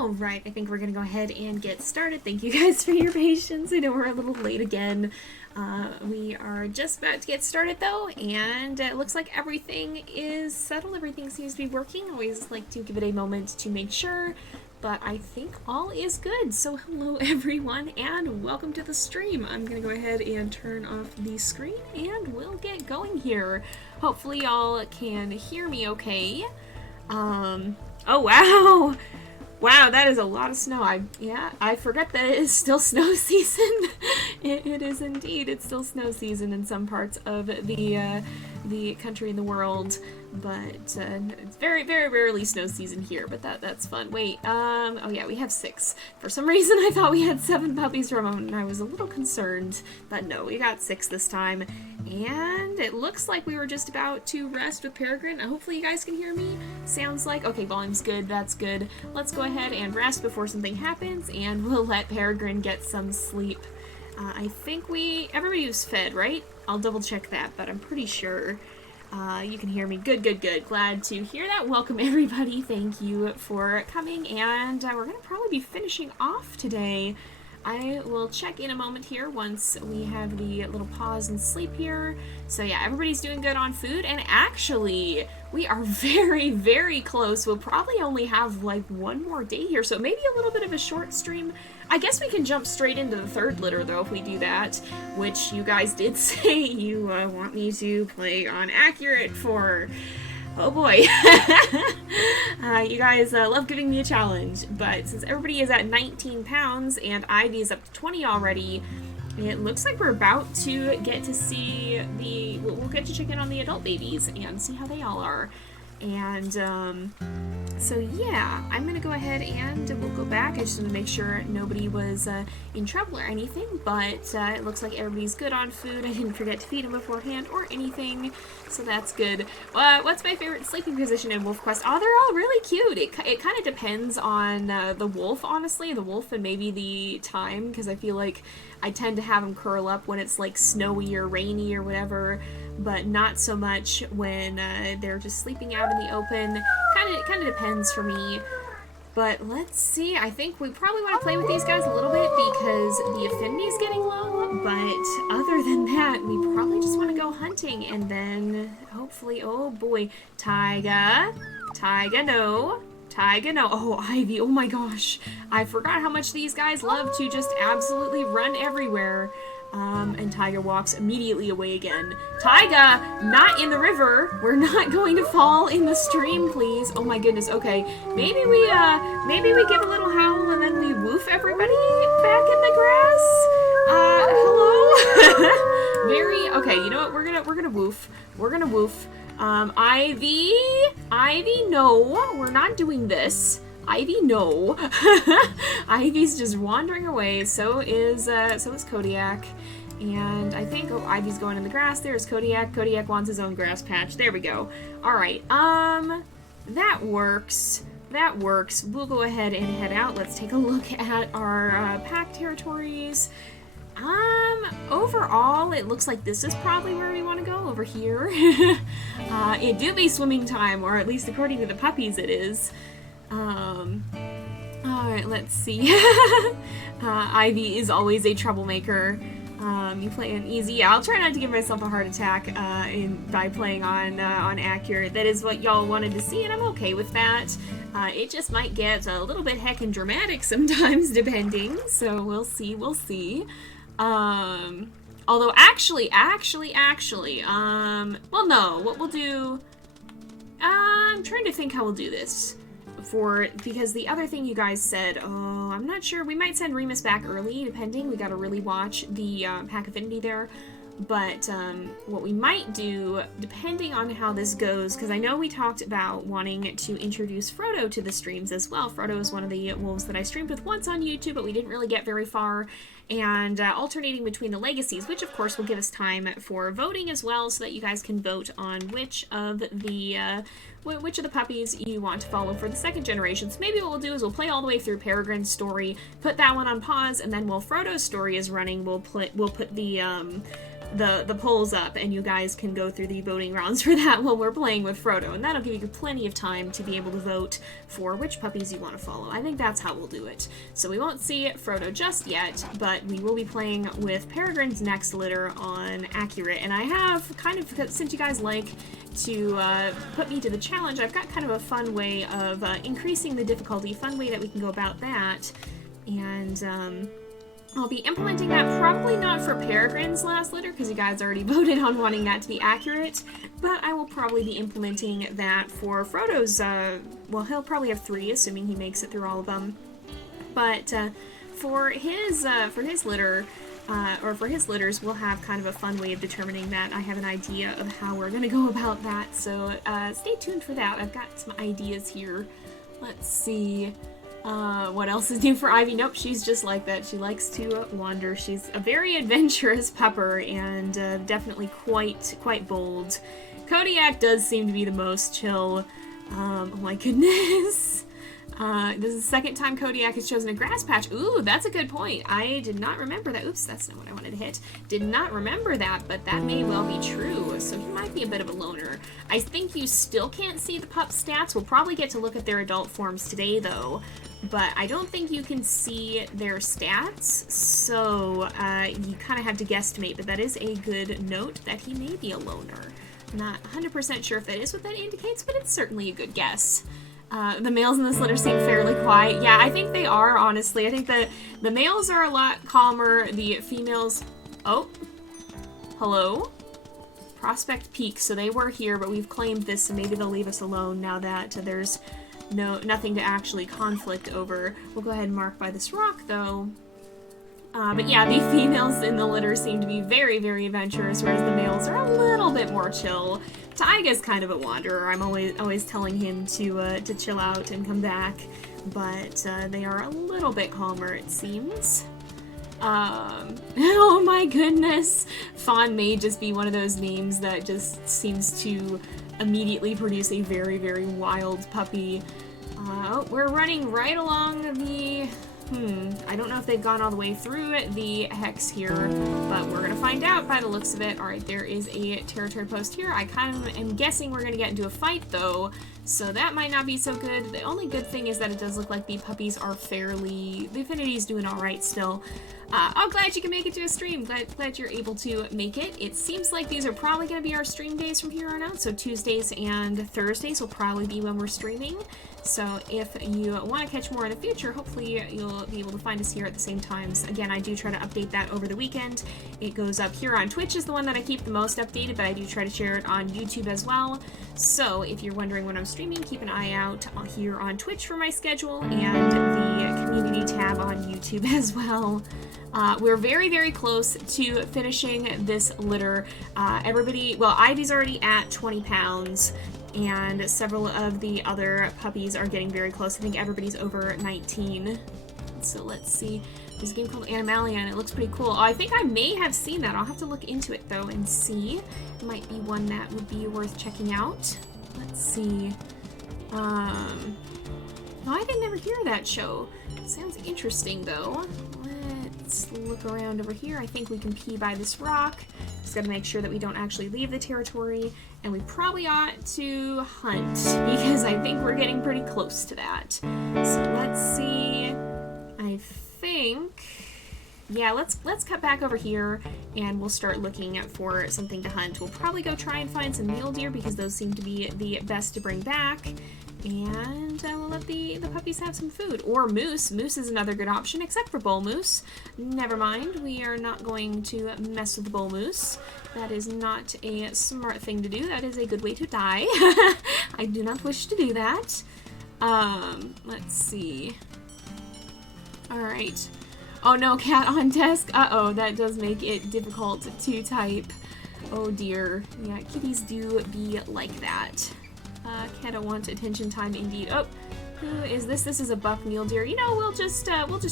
Alright, I think we're gonna go ahead and get started. Thank you guys for your patience. I know we're a little late again. We are just about to get started though, and it looks like everything is settled. Everything seems to be working. I always like to give it a moment to make sure, but I think all is good. So hello everyone, and welcome to the stream. I'm gonna go ahead and turn off the screen, and we'll get going here. Hopefully y'all can hear me okay. Oh wow! Wow, that is a lot of snow. I forget that it is still snow season. It is indeed. It's still snow season in some parts of the country and the world, but it's very, very rarely snow season here, but that's fun. Wait, oh yeah, we have 6. For some reason, I thought we had 7 puppies from home, and I was a little concerned, but no, we got 6 this time, and it looks like we were just about to rest with Peregrine. Hopefully you guys can hear me. Sounds like, okay, volume's good, that's good. Let's go ahead and rest before something happens, and we'll let Peregrine get some sleep. I think everybody was fed, right? I'll double check that, but I'm pretty sure you can hear me. Good, good, good. Glad to hear that. Welcome everybody. Thank you for coming, and we're gonna probably be finishing off today. I will check in a moment here once we have the little pause and sleep here. So yeah, everybody's doing good on food, and actually we are very, very close. We'll probably only have like one more day here, so maybe a little bit of a short stream. I guess we can jump straight into the 3rd litter though if we do that, which you guys did say you want me to play on accurate for. Oh boy. You guys love giving me a challenge, but since everybody is at 19 pounds and Ivy is up to 20 already, it looks like we're about to get to see we'll get to check in on the adult babies and see how they all are. And so yeah, I'm gonna go ahead and we'll go back. I just want to make sure nobody was in trouble or anything, but it looks like everybody's good on food. I didn't forget to feed them beforehand or anything, so that's good. What's my favorite sleeping position in WolfQuest? Oh, they're all really cute. It kind of depends on the wolf, honestly, the wolf and maybe the time, because I feel like I tend to have them curl up when it's like snowy or rainy or whatever, but not so much when they're just sleeping out in the open. Kind of depends for me. But let's see, I think we probably want to play with these guys a little bit because the affinity is getting low, but other than that, we probably just want to go hunting, and then hopefully, oh boy, Tyga, no. Tyga, no. Oh, Ivy, oh my gosh. I forgot how much these guys love to just absolutely run everywhere. And Tyga walks immediately away again. Tyga, not in the river. We're not going to fall in the stream, please. Oh my goodness, okay. Maybe we give a little howl and then we woof everybody back in the grass. Hello? Okay, you know what? We're gonna woof. We're gonna woof. Ivy, no, we're not doing this. Ivy, no. Ivy's just wandering away. So is Kodiak. And I think, oh, Ivy's going in the grass. There's Kodiak. Kodiak wants his own grass patch. There we go. Alright, that works. That works. We'll go ahead and head out. Let's take a look at our pack territories. Overall, it looks like this is probably where we want to go, over here. It do be swimming time, or at least according to the puppies it is. Alright, let's see. Ivy is always a troublemaker. You play on easy. Yeah, I'll try not to give myself a heart attack by playing on accurate. That is what y'all wanted to see, and I'm okay with that. It just might get a little bit heckin' dramatic sometimes, depending. So we'll see, we'll see. Although actually, well no, what we'll do, I'm trying to think how we'll do this. Because the other thing you guys said, oh, I'm not sure, we might send Remus back early, depending, we gotta really watch the pack affinity there. But what we might do, depending on how this goes, because I know we talked about wanting to introduce Frodo to the streams as well. Frodo is one of the wolves that I streamed with once on YouTube, but we didn't really get very far. And alternating between the legacies, which of course will give us time for voting as well, so that you guys can vote on which of the puppies you want to follow for the 2nd generation. So maybe what we'll do is we'll play all the way through Peregrine's story, put that one on pause, and then while Frodo's story is running, we'll put the the polls up, and you guys can go through the voting rounds for that while we're playing with Frodo, and that'll give you plenty of time to be able to vote for which puppies you want to follow. I think that's how we'll do it. So we won't see Frodo just yet, but we will be playing with Peregrine's next litter on Accurate, and I have kind of, since you guys like to put me to the challenge, I've got kind of a fun way of increasing the difficulty, fun way that we can go about that, and I'll be implementing that probably not for Peregrine's last litter, because you guys already voted on wanting that to be accurate, but I will probably be implementing that for Frodo's, well, he'll probably have 3, assuming he makes it through all of them, but for his litter, or for his litters, we'll have kind of a fun way of determining that. I have an idea of how we're going to go about that, so stay tuned for that. I've got some ideas here. Let's see. What else is new for Ivy? Nope, she's just like that. She likes to wander. She's a very adventurous pupper and definitely quite bold. Kodiak does seem to be the most chill. Oh my goodness. This is the second time Kodiak has chosen a grass patch. Ooh, that's a good point. I did not remember that. Oops, that's not what I wanted to hit. Did not remember that, but that may well be true. So he might be a bit of a loner. I think you still can't see the pup stats. We'll probably get to look at their adult forms today, though. But I don't think you can see their stats, so you kind of have to guesstimate. But that is a good note that he may be a loner. I'm not 100% sure if that is what that indicates, but it's certainly a good guess. The males in this litter seem fairly quiet. Yeah, I think they are, honestly. I think the males are a lot calmer. The females... Oh. Hello? Prospect Peak. So they were here, but we've claimed this, so maybe they'll leave us alone now that there's nothing to actually conflict over. We'll go ahead and mark by this rock, though. But yeah, the females in the litter seem to be very, very adventurous, whereas the males are a little bit more chill. Taiga's kind of a wanderer. I'm always telling him to chill out and come back, but they are a little bit calmer, it seems. Oh my goodness! Fawn may just be one of those names that just seems to immediately produce a very, very wild puppy. We're running right along the... I don't know if they've gone all the way through the hex here, but we're gonna find out by the looks of it. Alright, there is a territory post here. I kind of am guessing we're gonna get into a fight, though, so that might not be so good. The only good thing is that it does look like the puppies are fairly... The Affinity's doing alright still. I'm glad you can make it to a stream. Glad you're able to make it. It seems like these are probably going to be our stream days from here on out, so Tuesdays and Thursdays will probably be when we're streaming. So if you want to catch more in the future, hopefully you'll be able to find us here at the same times. Again, I do try to update that over the weekend. It goes up here on Twitch is the one that I keep the most updated, but I do try to share it on YouTube as well. So if you're wondering when I'm streaming, keep an eye out here on Twitch for my schedule and the community tab on YouTube as well. We're very, very close to finishing this litter. Everybody, well, Ivy's already at 20 pounds, and several of the other puppies are getting very close. I think everybody's over 19. So let's see. There's a game called Animalia, and it looks pretty cool. Oh, I think I may have seen that. I'll have to look into it, though, and see. It might be one that would be worth checking out. Let's see. No, I didn't ever hear that show. It sounds interesting, though. Let's look around over here. I think we can pee by this rock. Just gotta make sure that we don't actually leave the territory. And we probably ought to hunt, because I think we're getting pretty close to that. So let's see. I think... Yeah, let's cut back over here, and we'll start looking for something to hunt. We'll probably go try and find some mule deer, because those seem to be the best to bring back. And we'll let the puppies have some food. Or moose. Moose is another good option, except for bull moose. Never mind, we are not going to mess with the bull moose. That is not a smart thing to do. That is a good way to die. I do not wish to do that. Let's see. Alright. Oh no, cat on desk. Uh-oh, that does make it difficult to type. Oh dear. Yeah, kitties do be like that. Keta wants attention time indeed. Oh, who is this? This is a buck mule deer. You know, we'll just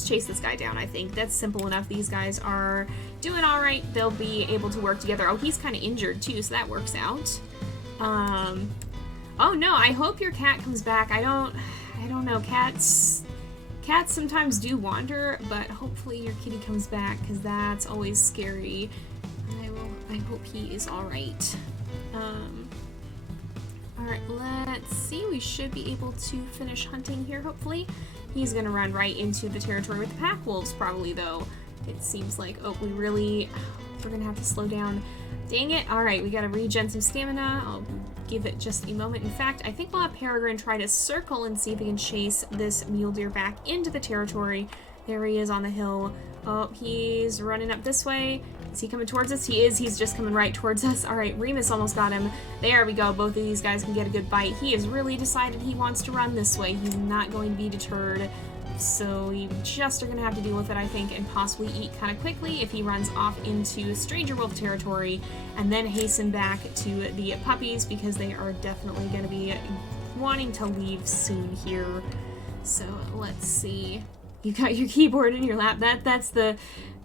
chase this guy down, I think. That's simple enough. These guys are doing all right. They'll be able to work together. Oh, he's kind of injured too, so that works out. Oh no, I hope your cat comes back. I don't know. Cats sometimes do wander, but hopefully your kitty comes back, because that's always scary. I will I hope he is all right. All right, let's see. We should be able to finish hunting here, hopefully. He's gonna run right into the territory with the pack wolves, probably, though. It seems like, oh, we're gonna have to slow down. Dang it. All right, we gotta regen some stamina. I'll give it just a moment. In fact, I think we'll have Peregrine try to circle and see if he can chase this mule deer back into the territory. There he is on the hill. Oh, he's running up this way. Is he coming towards us? He is. He's just coming right towards us. All right, Remus almost got him. There we go. Both of these guys can get a good bite. He has really decided he wants to run this way. He's not going to be deterred. So we just are going to have to deal with it, I think, and possibly eat kind of quickly if he runs off into stranger wolf territory, and then hasten back to the puppies because they are definitely going to be wanting to leave soon here. So let's see. You got your keyboard in your lap. That's a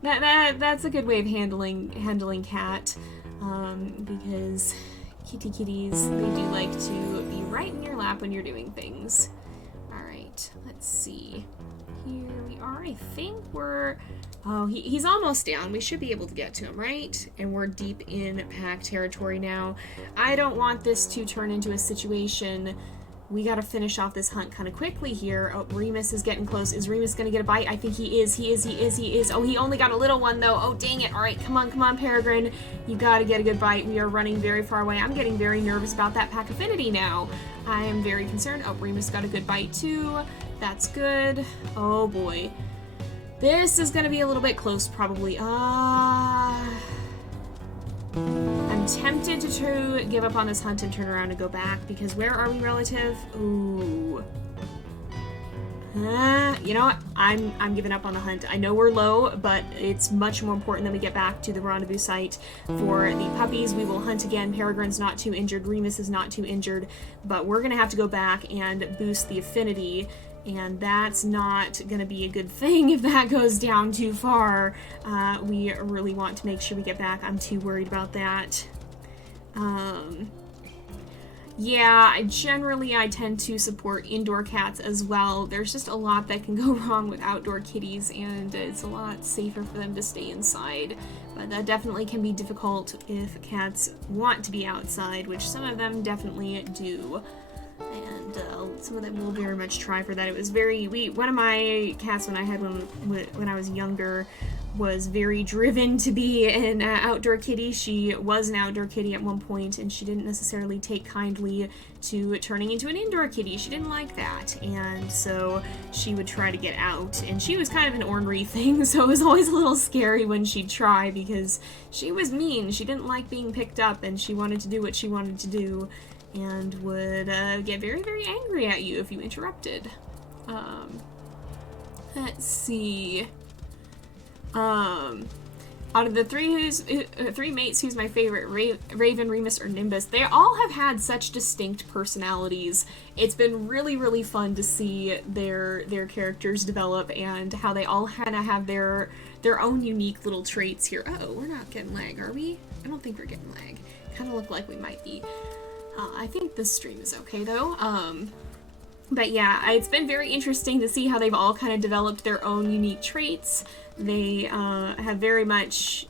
good way of handling cat, because kitties, they do like to be right in your lap when you're doing things. All right, let's see. Here we are. I think we're... Oh, he's almost down. We should be able to get to him, right? And we're deep in pack territory now. I don't want this to turn into a situation... We gotta finish off this hunt kind of quickly here. Oh, Remus is getting close. Is Remus gonna get a bite? I think he is. He is. Oh, he only got a little one, though. Oh, dang it. All right, come on, Peregrine. You gotta get a good bite. We are running very far away. I'm getting very nervous about that pack affinity now. I am very concerned. Oh, Remus got a good bite, too. That's good. Oh, boy. This is gonna be a little bit close, probably. I'm tempted to give up on this hunt and turn around and go back, because where are we, relative? Ooh. You know what? I'm giving up on the hunt. I know we're low, but it's much more important that we get back to the rendezvous site for the puppies. We will hunt again. Peregrine's not too injured. Remus is not too injured, but we're gonna have to go back and boost the affinity. And that's not going to be a good thing if that goes down too far. We really want to make sure we get back. I'm too worried about that. Yeah, I tend to support indoor cats as well. There's just a lot that can go wrong with outdoor kitties, and it's a lot safer for them to stay inside. But that definitely can be difficult if cats want to be outside, which some of them definitely do. And some of them will very much try for that. It was one of my cats when I had one when I was younger was very driven to be an outdoor kitty. She was an outdoor kitty at one point, and she didn't necessarily take kindly to turning into an indoor kitty. She didn't like that, and so she would try to get out, and she was kind of an ornery thing, so it was always a little scary when she'd try, because she was mean. She didn't like being picked up, and she wanted to do what she wanted to do, and would get very, very angry at you if you interrupted. Let's see. Out of the three mates, who's my favorite? Raven, Remus, or Nimbus? They all have had such distinct personalities. It's been really, really fun to see their characters develop and how they all kind of have their own unique little traits here. Uh-oh, we're not getting lag, are we? I don't think we're getting lag. Kind of look like we might be. I think this stream is okay, though. But yeah, it's been very interesting to see how they've all kind of developed their own unique traits. They have very much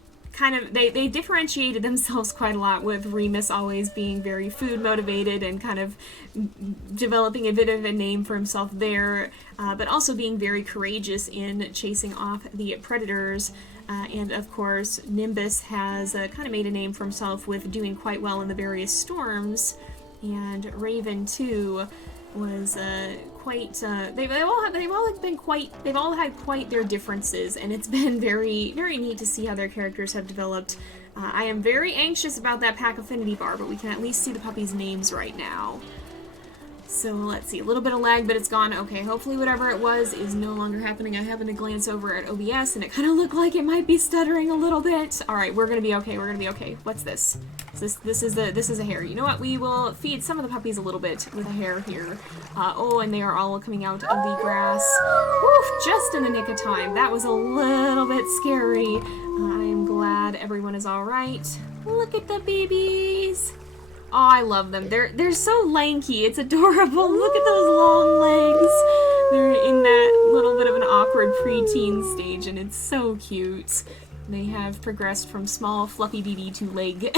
they differentiated themselves quite a lot, with Remus always being very food motivated and kind of developing a bit of a name for himself there, but also being very courageous in chasing off the predators. And of course, Nimbus has kind of made a name for himself with doing quite well in the various storms, and Raven too was quite. They've all had quite their differences, and it's been very, very neat to see how their characters have developed. I am very anxious about that pack affinity bar, but we can at least see the puppies' names right now. So let's see, a little bit of lag, but it's gone. Okay, hopefully whatever it was is no longer happening. I happened to glance over at OBS, and it kind of looked like it might be stuttering a little bit. All right, we're gonna be okay. We're gonna be okay. What's this? This is a hare. You know what? We will feed some of the puppies a little bit with a hare here. Oh, and they are all coming out of the grass. Woof! Just in the nick of time. That was a little bit scary. I am glad everyone is all right. Look at the babies. Oh, I love them. They're so lanky. It's adorable. Look at those long legs. They're in that little bit of an awkward preteen stage, and it's so cute. They have progressed from small fluffy BB to leg.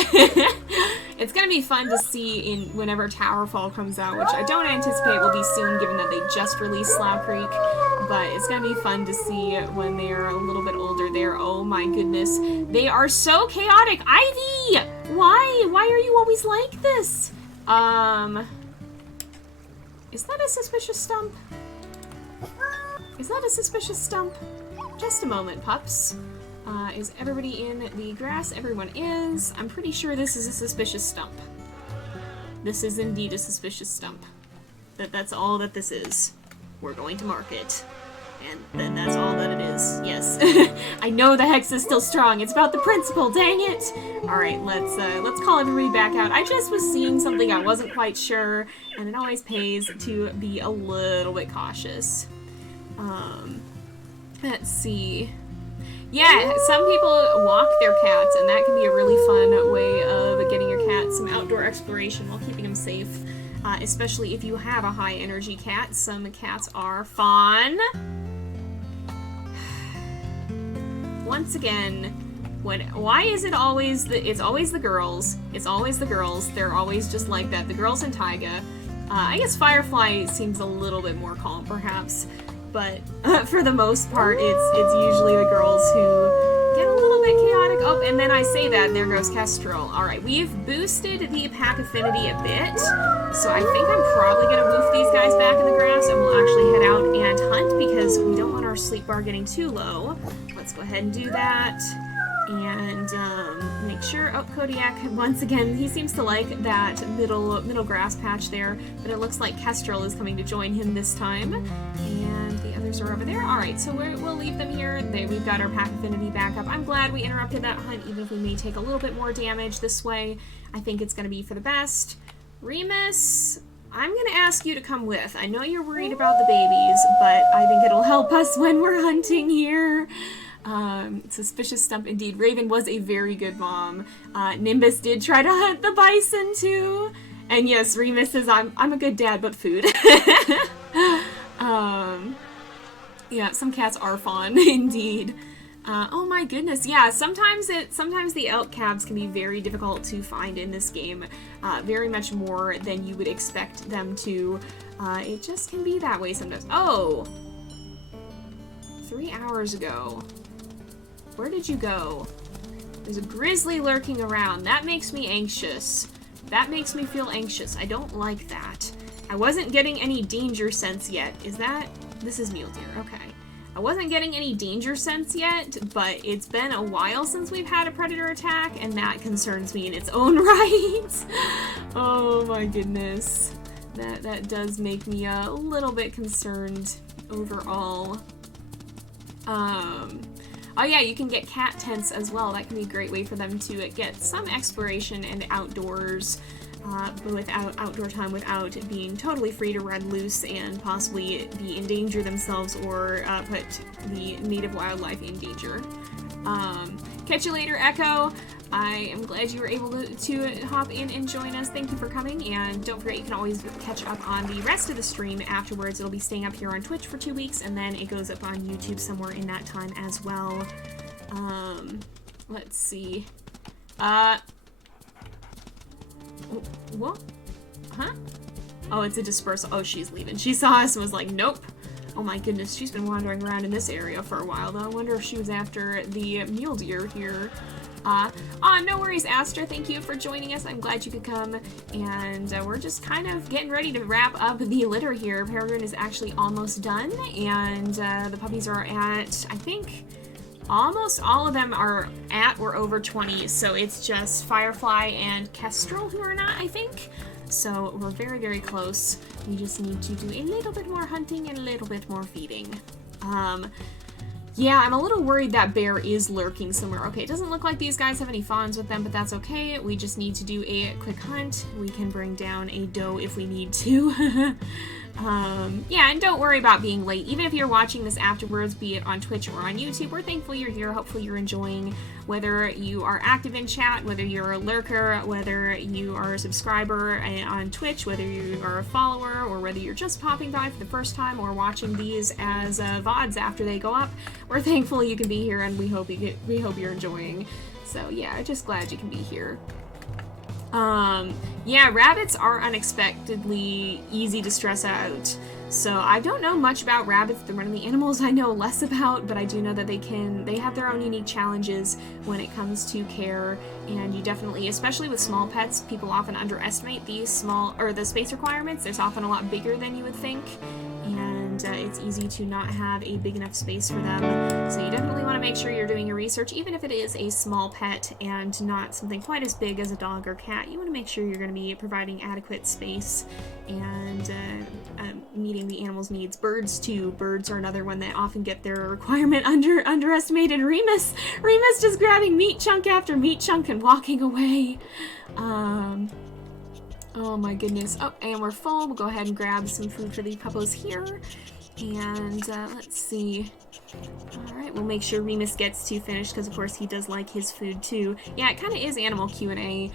It's gonna be fun to see whenever Towerfall comes out, which I don't anticipate will be soon given that they just released Slough Creek, but it's gonna be fun to see when they're a little bit older there. Oh my goodness. They are so chaotic! Ivy! Why? Why are you always like this? Is that a suspicious stump? Is that a suspicious stump? Just a moment, pups. Is everybody in the grass? Everyone is. I'm pretty sure this is a suspicious stump. This is indeed a suspicious stump. That's all that this is. We're going to mark it. And then that's all that it is. Yes. I know the hex is still strong. It's about the principle, dang it! Alright, let's call everybody back out. I just was seeing something I wasn't quite sure, and it always pays to be a little bit cautious. Let's see. Yeah, some people walk their cats, and that can be a really fun way of getting your cat some outdoor exploration while keeping them safe. Especially if you have a high energy cat. Some cats are fun. Once again, why is it always it's always the girls. It's always the girls. They're always just like that. The girls in Taiga. I guess Firefly seems a little bit more calm, perhaps. But for the most part, it's usually the girls who get a little bit chaotic. Oh, and then I say that, and there goes Kestrel. Alright, we've boosted the pack affinity a bit, so I think I'm probably going to move these guys back in the grass, and we'll actually head out and hunt, because we don't want our sleep bar getting too low. Let's go ahead and do that, and make sure... Oh, Kodiak, once again, he seems to like that middle grass patch there, but it looks like Kestrel is coming to join him this time, and the others are over there. Alright, so we'll leave them here. We've got our pack affinity back up. I'm glad we interrupted that hunt, even if we may take a little bit more damage this way. I think it's going to be for the best. Remus, I'm going to ask you to come with. I know you're worried about the babies, but I think it'll help us when we're hunting here. Suspicious stump indeed. Raven was a very good mom. Nimbus did try to hunt the bison too. And yes, Remus says, I'm a good dad, but food. Yeah, some cats are fun, indeed. Oh my goodness, yeah, sometimes the elk calves can be very difficult to find in this game. Very much more than you would expect them to. It just can be that way sometimes. Oh! 3 hours ago. Where did you go? There's a grizzly lurking around. That makes me anxious. That makes me feel anxious. I don't like that. I wasn't getting any danger sense yet. Is that... This is mule deer. Okay. I wasn't getting any danger sense yet, but it's been a while since we've had a predator attack, and that concerns me in its own right. Oh my goodness. That does make me a little bit concerned overall. Oh yeah, you can get cat tents as well. That can be a great way for them to get some exploration and outdoors outdoor time without being totally free to run loose and possibly be in danger themselves or put the native wildlife in danger. Catch you later, Echo. I am glad you were able to hop in and join us. Thank you for coming, and don't forget you can always catch up on the rest of the stream afterwards. It'll be staying up here on Twitch for 2 weeks, and then it goes up on YouTube somewhere in that time as well. Let's see. What? Huh? Oh, it's a dispersal. Oh, she's leaving. She saw us and was like, nope. Oh my goodness, she's been wandering around in this area for a while, though. I wonder if she was after the mule deer here. No worries, Astra. Thank you for joining us. I'm glad you could come. And we're just kind of getting ready to wrap up the litter here. Peregrine is actually almost done, and the puppies are at, I think, almost all of them are at or over 20, so it's just Firefly and Kestrel who are not, I think. So we're very, very close. We just need to do a little bit more hunting and a little bit more feeding. Yeah, I'm a little worried that bear is lurking somewhere. Okay, it doesn't look like these guys have any fawns with them, but that's okay. We just need to do a quick hunt. We can bring down a doe if we need to. Yeah, and don't worry about being late. Even if you're watching this afterwards, be it on Twitch or on YouTube, we're thankful you're here. Hopefully you're enjoying, whether you are active in chat, whether you're a lurker, whether you are a subscriber on Twitch, whether you are a follower, or whether you're just popping by for the first time or watching these as VODs after they go up. We're thankful you can be here, and we hope you're enjoying. So yeah, just glad you can be here. Yeah, rabbits are unexpectedly easy to stress out. So I don't know much about rabbits. They're one of the animals I know less about, but I do know that they have their own unique challenges when it comes to care, and you definitely, especially with small pets, people often underestimate the space requirements. There's often a lot bigger than you would think, and it's easy to not have a big enough space for them. So you definitely want to make sure you're doing your research, even if it is a small pet and not something quite as big as a dog or cat. You want to make sure you're going to be providing adequate space and meeting the animal's needs. Birds too. Birds are another one that often get their requirement underestimated. Remus just grabbing meat chunk after meat chunk and walking away. Oh my goodness. Oh, and we're full. We'll go ahead and grab some food for the puppos here. And let's see. Alright, we'll make sure Remus gets to finish, because of course he does like his food too. Yeah, it kind of is animal Q&A,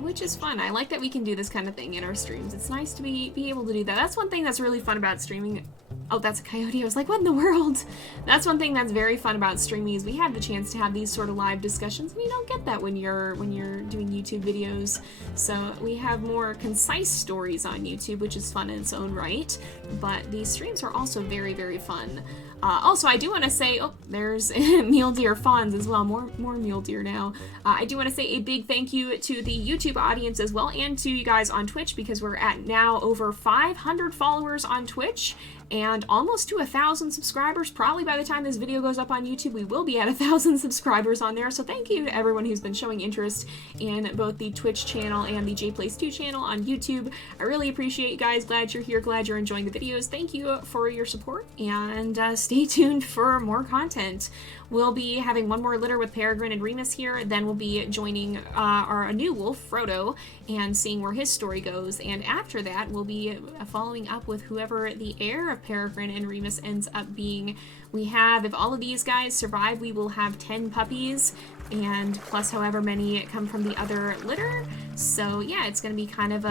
which is fun. I like that we can do this kind of thing in our streams. It's nice to be able to do that. That's one thing that's really fun about streaming. Oh, that's a coyote. I was like, what in the world? That's one thing that's very fun about streaming, is we have the chance to have these sort of live discussions, and you don't get that when you're doing YouTube videos. So we have more concise stories on YouTube, which is fun in its own right, but these streams are also very, very fun. Also, I do want to say, oh, there's mule deer fawns as well, more mule deer now. I do want to say a big thank you to the YouTube audience as well, and to you guys on Twitch, because we're at now over 500 followers on Twitch, and almost to 1,000 subscribers. Probably by the time this video goes up on YouTube, we will be at 1,000 subscribers on there. So thank you to everyone who's been showing interest in both the Twitch channel and the JayPlays 2 channel on YouTube. I really appreciate you guys. Glad you're here. Glad you're enjoying the videos. Thank you for your support, and stay tuned for more content. We'll be having one more litter with Peregrine and Remus here, then we'll be joining our new wolf, Frodo, and seeing where his story goes, and after that we'll be following up with whoever the heir of Peregrine and Remus ends up being. We have, if all of these guys survive, we will have 10 puppies, and plus however many come from the other litter. So yeah, it's going to be kind of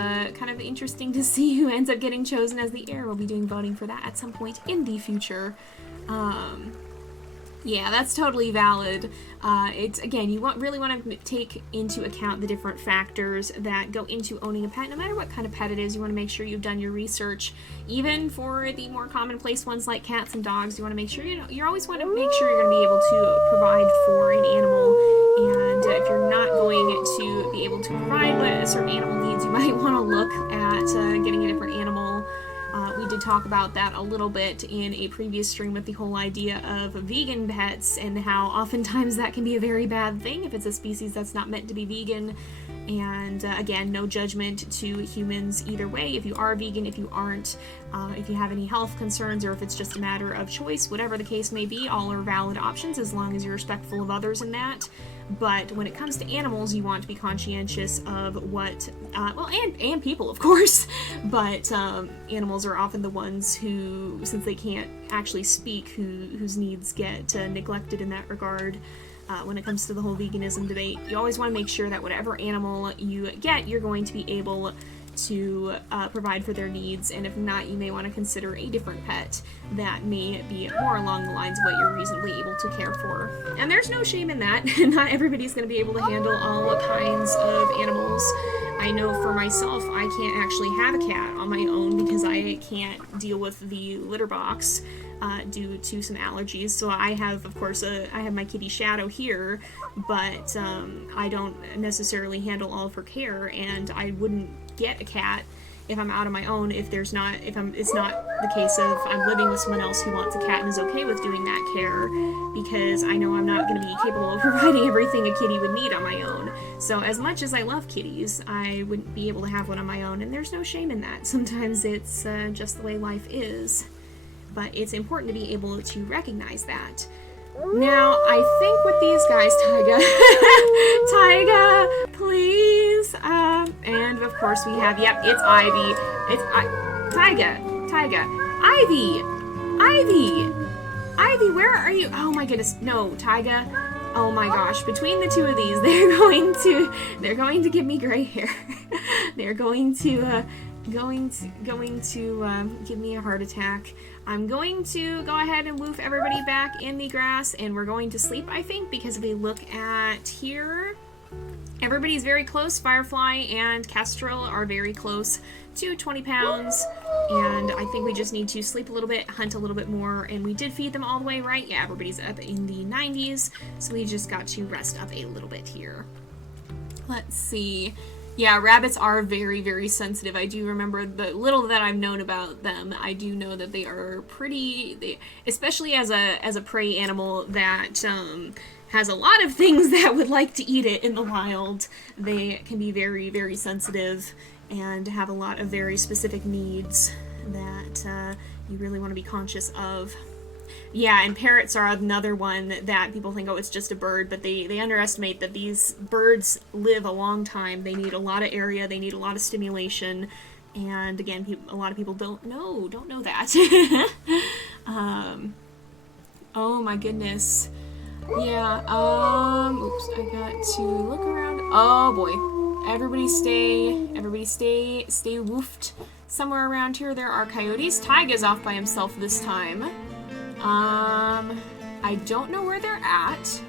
interesting to see who ends up getting chosen as the heir. We'll be doing voting for that at some point in the future. Yeah, that's totally valid. It's, again, you really want to take into account the different factors that go into owning a pet. No matter what kind of pet it is, you want to make sure you've done your research. Even for the more commonplace ones like cats and dogs, you want to make sure, you always want to make sure you're going to be able to provide for an animal. And if you're not going to be able to provide what a certain animal needs, you might want to look at getting a different animal. We did talk about that a little bit in a previous stream with the whole idea of vegan pets and how oftentimes that can be a very bad thing if it's a species that's not meant to be vegan. And again, no judgment to humans either way. If you are vegan, if you aren't, if you have any health concerns, or if it's just a matter of choice, whatever the case may be, all are valid options as long as you're respectful of others in that. But when it comes to animals, you want to be conscientious of what, well, and people, of course, but animals are often the ones who, since they can't actually speak, whose needs get neglected in that regard. When it comes to the whole veganism debate, you always want to make sure that whatever animal you get, you're going to be able to provide for their needs, and if not, you may want to consider a different pet that may be more along the lines of what you're reasonably able to care for. And there's no shame in that. Not everybody's going to be able to handle all kinds of animals. I know for myself, I can't actually have a cat on my own because I can't deal with the litter box due to some allergies. So I have, of course, I have my kitty Shadow here, but I don't necessarily handle all of her care, and I wouldn't get a cat if I'm out on my own it's not the case of I'm living with someone else who wants a cat and is okay with doing that care, because I know I'm not going to be capable of providing everything a kitty would need on my own. So as much as I love kitties, I wouldn't be able to have one on my own, and there's no shame in that. Sometimes it's just the way life is, but it's important to be able to recognize that. Now, I think with these guys, Tyga, please, and of course we have, yep, it's Ivy, Tyga, Tyga. Ivy! Ivy! Ivy, where are you? Oh my goodness. No, Tyga. Oh my gosh. Between the two of these, they're going to give me gray hair. They're going to give me a heart attack. I'm going to go ahead and woof everybody back in the grass, and we're going to sleep, I think, because if we look at here, everybody's very close. Firefly and Kestrel are very close to 20 pounds, and I think we just need to sleep a little bit, hunt a little bit more, and we did feed them all the way, right? Yeah, everybody's up in the 90s, so we just got to rest up a little bit here. Let's see. Yeah, rabbits are very, very sensitive. I do remember the little that I've known about them. I do know that they are pretty, especially as a prey animal that has a lot of things that would like to eat it in the wild. They can be very, very sensitive and have a lot of very specific needs that you really want to be conscious of. Yeah, and parrots are another one that people think, oh, it's just a bird, but they underestimate that these birds live a long time. They need a lot of area, they need a lot of stimulation, and again, a lot of people don't know that. Oh my goodness. Yeah, oops, I got to look around. Oh boy. Everybody stay woofed. Somewhere around here there are coyotes. Tyga's off by himself this time. I don't know where they're at.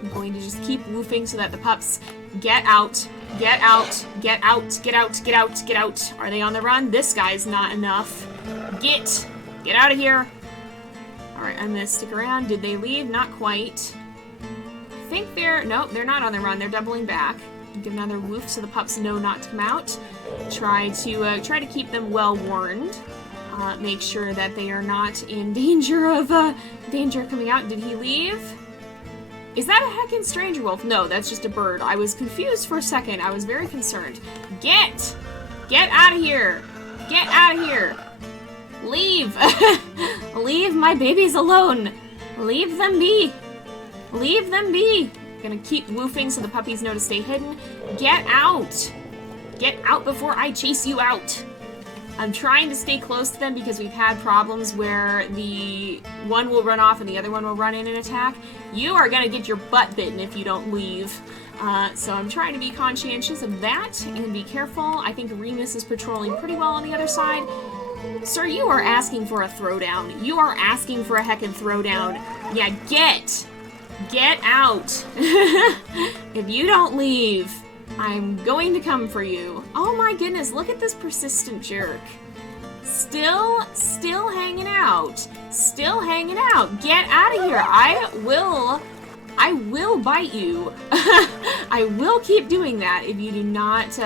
I'm going to just keep woofing so that the pups get out. Get out. Get out. Get out. Get out. Get out. Are they on the run? This guy's not enough. Get out of here. Alright, I'm gonna stick around. Did they leave? Not quite. I think nope, they're not on the run. They're doubling back. Give another woof so the pups know not to come out. Try to keep them well warned. Make sure that they are not in danger of coming out. Did he leave? Is that a heckin' stranger wolf? No, that's just a bird. I was confused for a second. I was very concerned. Get out of here. Get out of here. Leave. Leave my babies alone. Leave them be. Leave them be. Gonna keep woofing so the puppies know to stay hidden. Get out. Get out before I chase you out. I'm trying to stay close to them because we've had problems where the one will run off and the other one will run in and attack. You are gonna get your butt bitten if you don't leave. So I'm trying to be conscientious of that and be careful. I think Remus is patrolling pretty well on the other side. Sir, you are asking for a throwdown. You are asking for a heckin' throwdown. Yeah, get out. If you don't leave, I'm going to come for you. Oh my goodness, look at this persistent jerk. Still hanging out. Still hanging out. Get out of here. I will bite you. I will keep doing that if you do not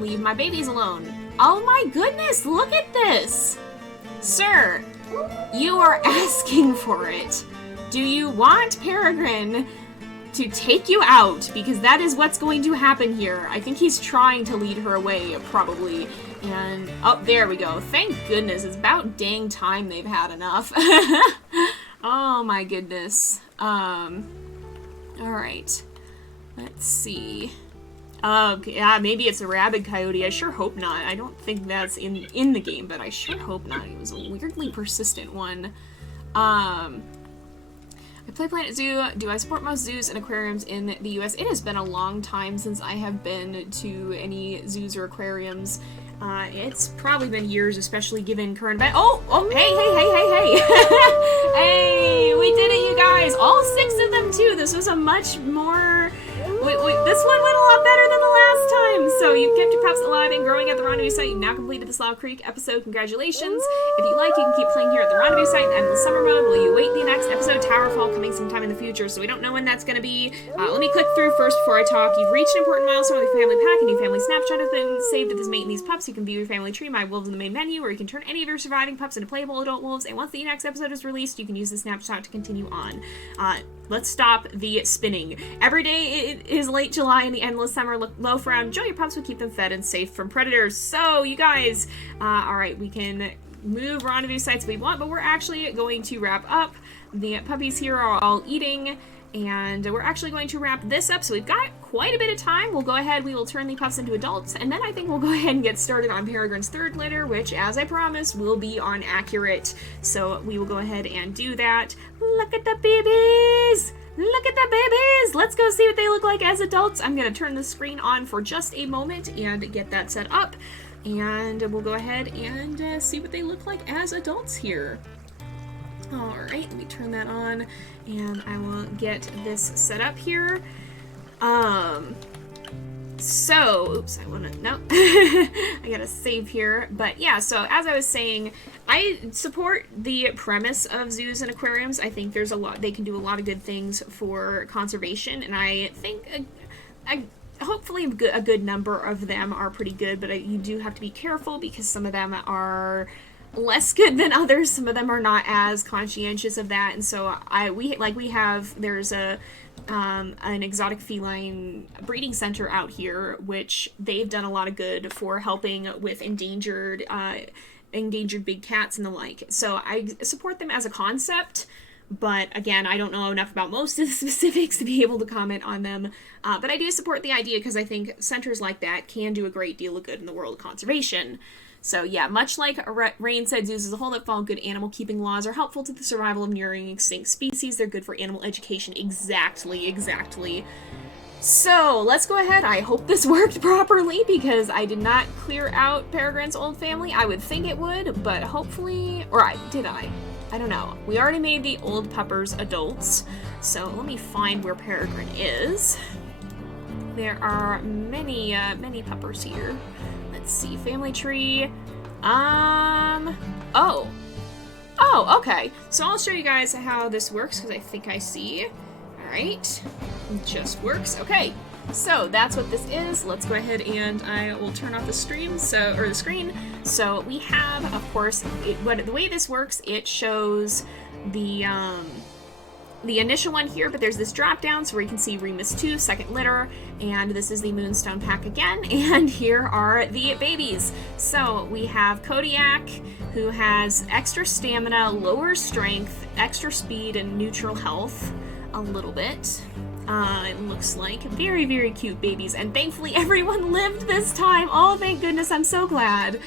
leave my babies alone. Oh my goodness, look at this. Sir, you are asking for it. Do you want Peregrine to take you out? Because that is what's going to happen here. I think he's trying to lead her away, probably. And, oh, there we go. Thank goodness. It's about dang time they've had enough. Oh my goodness. Alright. Let's see. Yeah, maybe it's a rabid coyote. I sure hope not. I don't think that's in the game, but I sure hope not. It was a weirdly persistent one. I play Planet Zoo. Do I support most zoos and aquariums in the US? It has been a long time since I have been to any zoos or aquariums. It's probably been years, especially given current event. Oh, hey. Hey, we did it, you guys. All 6 of them, too. This was a much more... this one went a lot better than the last time. So you've kept your pups alive and growing at the rendezvous site. You've now completed the Slough Creek episode. Congratulations. If you like, you can keep playing here at the rendezvous site in endless summer mode. Will you wait the next episode? Towerfall coming sometime in the future, so we don't know when that's going to be. Let me click through first before I talk. You've reached an important milestone with your family pack. A new family snapshot has been saved with this mate and these pups. You can view your family tree, My Wolves in the main menu, where you can turn any of your surviving pups into playable adult wolves. And once the next episode is released, you can use the snapshot to continue on. Let's stop the spinning. Every day it is late July and the endless summer loaf around. Enjoy your pups, will keep them fed and safe from predators. So, you guys, alright, we can move rendezvous sites if we want, but we're actually going to wrap up. The puppies here are all eating, And we're actually going to wrap this up, so we've got quite a bit of time. We'll go ahead, we will turn the pups into adults, and then I think we'll go ahead and get started on Peregrine's third litter, which, as I promised, will be on accurate. So we will go ahead and do that. Look at the babies! Look at the babies! Let's go see what they look like as adults. I'm going to turn the screen on for just a moment and get that set up. And we'll go ahead and see what they look like as adults here. Alright, let me turn that on, and I will get this set up here. Oops, I gotta save here. But yeah, so as I was saying, I support the premise of zoos and aquariums. I think they can do a lot of good things for conservation, and I think hopefully a good number of them are pretty good, but you do have to be careful because some of them are less good than others. Some of them are not as conscientious of that, and so there's an exotic feline breeding center out here, which they've done a lot of good for helping with endangered big cats and the like. So I support them as a concept, but again, I don't know enough about most of the specifics to be able to comment on them. But I do support the idea because I think centers like that can do a great deal of good in the world of conservation. So yeah, much like Rain said, zoos as a whole that follow good animal keeping laws are helpful to the survival of nearing extinct species. They're good for animal education. Exactly. So let's go ahead. I hope this worked properly because I did not clear out Peregrine's old family. I would think it would, but hopefully, did I? I don't know. We already made the old puppers adults. So let me find where Peregrine is. There are many puppers here. Let's see, family tree. Okay. So I'll show you guys how this works because I think I see. All right, it just works. Okay, so that's what this is. Let's go ahead and I will turn off the stream. The screen. So we have, of course, the way this works. It shows the initial one here, but there's this drop down so where you can see Remus 2, second litter, and this is the Moonstone pack again, and here are the babies. So we have Kodiak, who has extra stamina, lower strength, extra speed, and neutral health a little bit. It looks like very, very cute babies, and thankfully everyone lived this time. Oh, thank goodness, I'm so glad.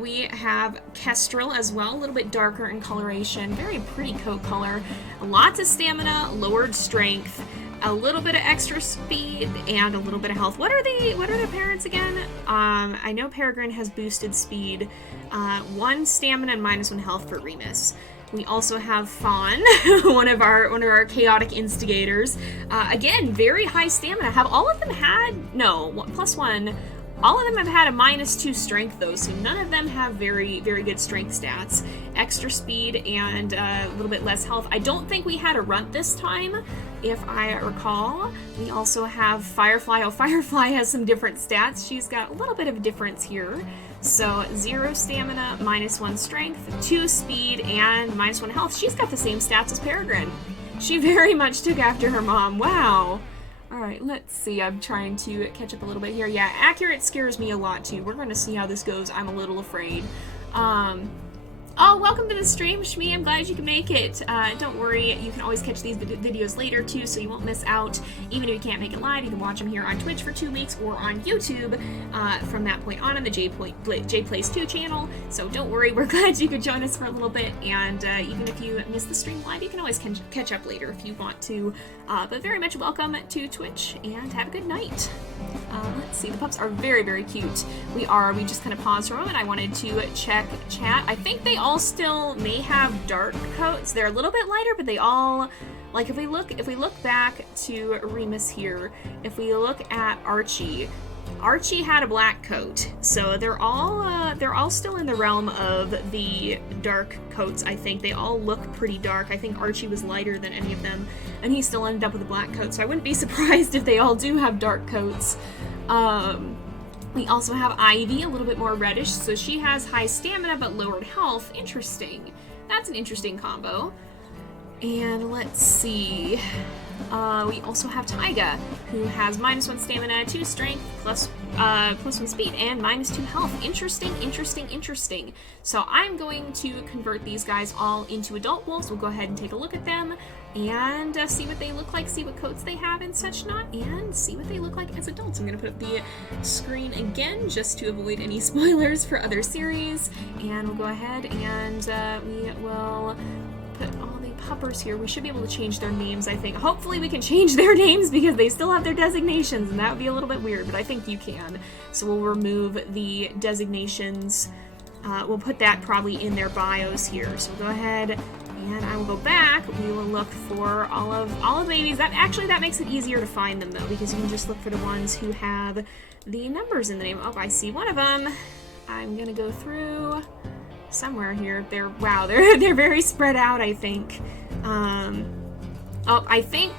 We have Kestrel as well, a little bit darker in coloration, very pretty coat color, lots of stamina, lowered strength, a little bit of extra speed, and a little bit of health. What are their parents again? I know Peregrine has boosted speed, 1 stamina and -1 health for Remus. We also have Fawn, one of our chaotic instigators. Again, very high stamina. Have all of them had +1? All of them have had a -2 strength though, so none of them have very, very good strength stats. Extra speed and a little bit less health. I don't think we had a runt this time, if I recall. We also have Firefly. Oh, Firefly has some different stats. She's got a little bit of a difference here. So 0 stamina, -1 strength, 2 speed, and -1 health. She's got the same stats as Peregrine. She very much took after her mom. Wow. Alright, let's see. I'm trying to catch up a little bit here. Yeah, accurate scares me a lot too. We're going to see how this goes. I'm a little afraid. Oh, welcome to the stream, Shmi. I'm glad you can make it. Don't worry, you can always catch these videos later too, so you won't miss out. Even if you can't make it live, you can watch them here on Twitch for 2 weeks or on YouTube from that point on the JayPlays 2 channel. So don't worry, we're glad you could join us for a little bit. And even if you miss the stream live, you can always catch up later if you want to. But very much welcome to Twitch and have a good night. Let's see, the pups are very, very cute. We just kind of paused for a moment. I wanted to check chat. I think they all still may have dark coats. They're a little bit lighter, but they all, like if we look back to Remus here, if we look at Archie had a black coat, so they're all still in the realm of the dark coats. I think they all look pretty dark. I think Archie was lighter than any of them, and he still ended up with a black coat, so I wouldn't be surprised if they all do have dark coats. We also have Ivy, a little bit more reddish, so she has high stamina but lowered health. Interesting. That's an interesting combo. And let's see. We also have Taiga, who has -1 stamina, 2 strength, +1 speed and -2 health. Interesting, interesting, interesting. So I'm going to convert these guys all into adult wolves. We'll go ahead and take a look at them and see what they look like, see what coats they have and such not, and see what they look like as adults. I'm going to put up the screen again just to avoid any spoilers for other series, and we'll go ahead and we will put all the puppers here. We should be able to change their names, I think. Hopefully we can change their names because they still have their designations, and that would be a little bit weird, but I think you can. So we'll remove the designations. We'll put that probably in their bios here. So we'll go ahead and I will go back. We will look for all of the babies. That makes it easier to find them though, because you can just look for the ones who have the numbers in the name. Oh, I see one of them. I'm gonna go through somewhere here. They're very spread out, I think. Oh, I think,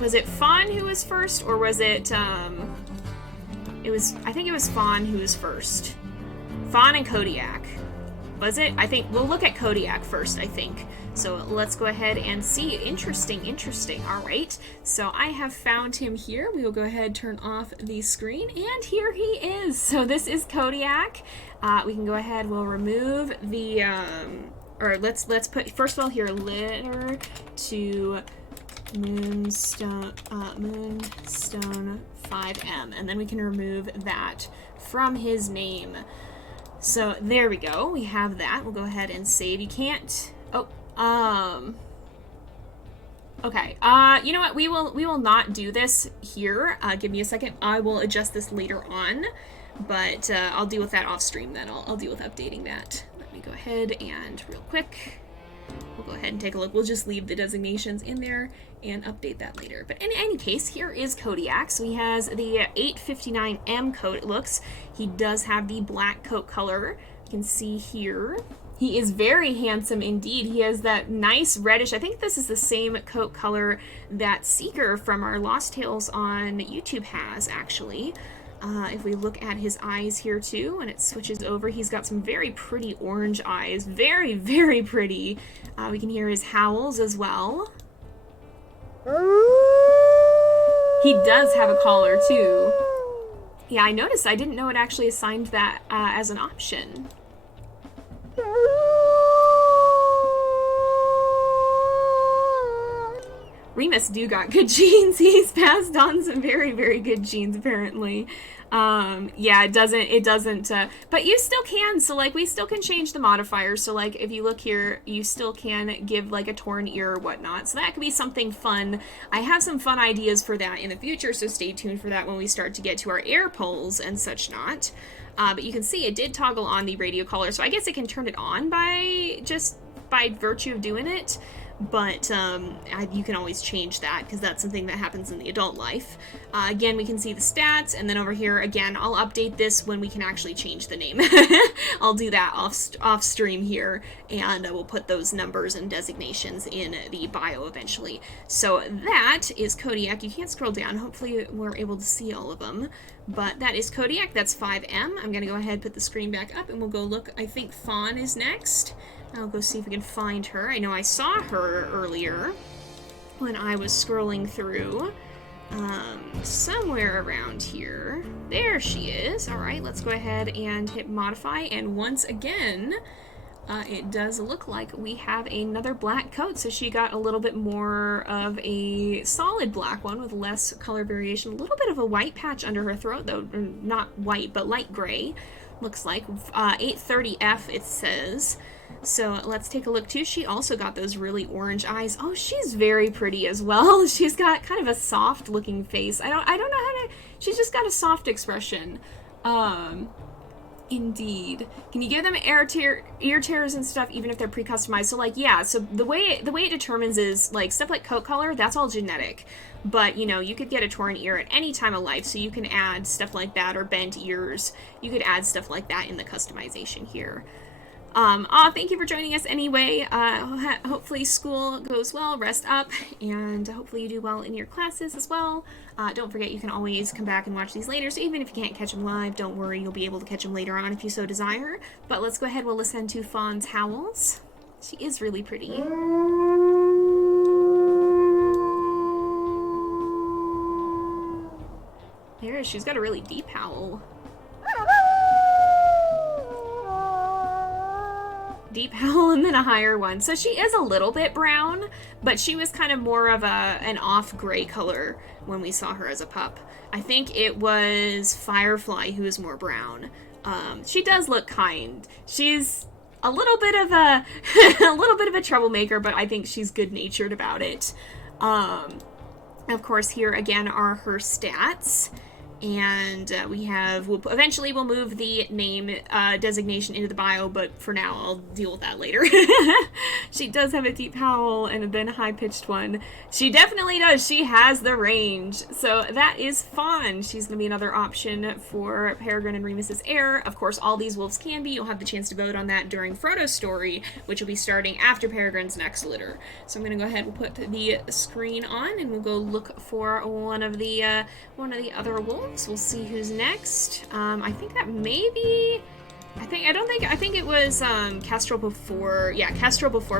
was it Fawn who was first, or was it, I think it was Fawn who was first. Fawn and Kodiak. Was it? I think we'll look at Kodiak first, I think. So let's go ahead and see. Interesting, interesting. All right. So I have found him here. We will go ahead, turn off the screen, and here he is. So this is Kodiak. We can go ahead, we'll remove the, or let's put, first of all here, litter to Moonstone 5M, and then we can remove that from his name. So there we go, we have that. We'll go ahead and save. You can't, okay, you know what, we will not do this here. Give me a second, I will adjust this later on, but I'll deal with that off stream then. I'll deal with updating that. Let me go ahead and real quick, we'll go ahead and take a look. We'll just leave the designations in there and update that later. But in any case, here is Kodiak. So he has the 859M coat, it looks. He does have the black coat color. You can see here. He is very handsome indeed. He has that nice reddish, I think this is the same coat color that Seeker from our Lost Tales on YouTube has, actually. If we look at his eyes here too, and it switches over, he's got some very pretty orange eyes. Very, very pretty. We can hear his howls as well. He does have a collar too. Yeah, I noticed. I didn't know it actually assigned that as an option. Remus do got good genes. He's passed on some very, very good genes, apparently. Yeah, it doesn't, but you still can, so, like, we still can change the modifiers, so, like, if you look here, you still can give, like, a torn ear or whatnot, so that could be something fun. I have some fun ideas for that in the future, so stay tuned for that when we start to get to our air polls and such not. But you can see it did toggle on the radio collar, so I guess it can turn it on by virtue of doing it. But you can always change that because that's something that happens in the adult life. Again, we can see the stats, and then over here, again, I'll update this when we can actually change the name. I'll do that off stream here, and we'll put those numbers and designations in the bio eventually. So that is Kodiak. You can't scroll down. Hopefully we're able to see all of them. But that is Kodiak. That's 5M. I'm going to go ahead and put the screen back up, and we'll go look. I think Fawn is next. I'll go see if we can find her. I know I saw her earlier when I was scrolling through. Somewhere around here. There she is. Alright, let's go ahead and hit modify. And once again, it does look like we have another black coat. So she got a little bit more of a solid black one with less color variation. A little bit of a white patch under her throat, though. Not white, but light gray. Looks like. 830F, it says. So let's take a look too. She also got those really orange eyes. Oh, she's very pretty as well. She's got kind of a soft looking face. I don't know how to, she's just got a soft expression. Indeed. Can you give them ear tears and stuff even if they're pre-customized? So like, yeah, so the way it determines is like stuff like coat color, that's all genetic. But, you know, you could get a torn ear at any time of life, so you can add stuff like that, or bent ears. You could add stuff like that in the customization here. Thank you for joining us anyway. Hopefully school goes well, rest up, and hopefully you do well in your classes as well. Don't forget you can always come back and watch these later, so even if you can't catch them live, don't worry, you'll be able to catch them later on if you so desire. But let's go ahead, we'll listen to Fawn's howls. She is really pretty. There, she's got a really deep howl. deep howl, and then a higher one. So she is a little bit brown, but she was kind of more of an off gray color when we saw her as a pup. I think it was Firefly who is more brown. She does look kind. She's a little bit of a a little bit of a troublemaker, but I think she's good-natured about it. Of course, here again are her stats. And eventually we'll move the name designation into the bio, but for now I'll deal with that later. She does have a deep howl and then a high-pitched one. She definitely does. She has the range. So that is fun. She's going to be another option for Peregrine and Remus's heir. Of course, all these wolves can be. You'll have the chance to vote on that during Frodo's story, which will be starting after Peregrine's next litter. So I'm going to go ahead and put the screen on, and we'll go look for one of the other wolves. We'll see who's next. I think that maybe... I think it was Kestrel before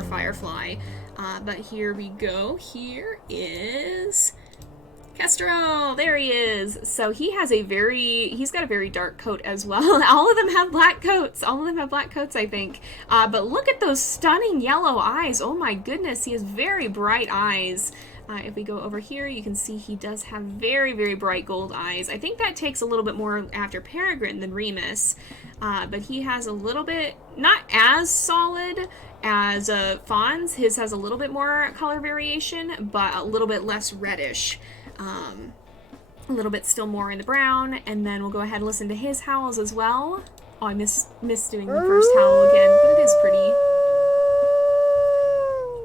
Firefly. But here we go. Here is Kestrel. There he is. So he's got a very dark coat as well. All of them have black coats. I think. But look at those stunning yellow eyes. Oh my goodness, he has very bright eyes. If we go over here, you can see he does have very, very bright gold eyes. I think that takes a little bit more after Peregrine than Remus, but he has a little bit, not as solid as Fawn's. His has a little bit more color variation, but a little bit less reddish. A little bit still more in the brown, and then we'll go ahead and listen to his howls as well. Oh, I missed doing the first howl again, but it is pretty.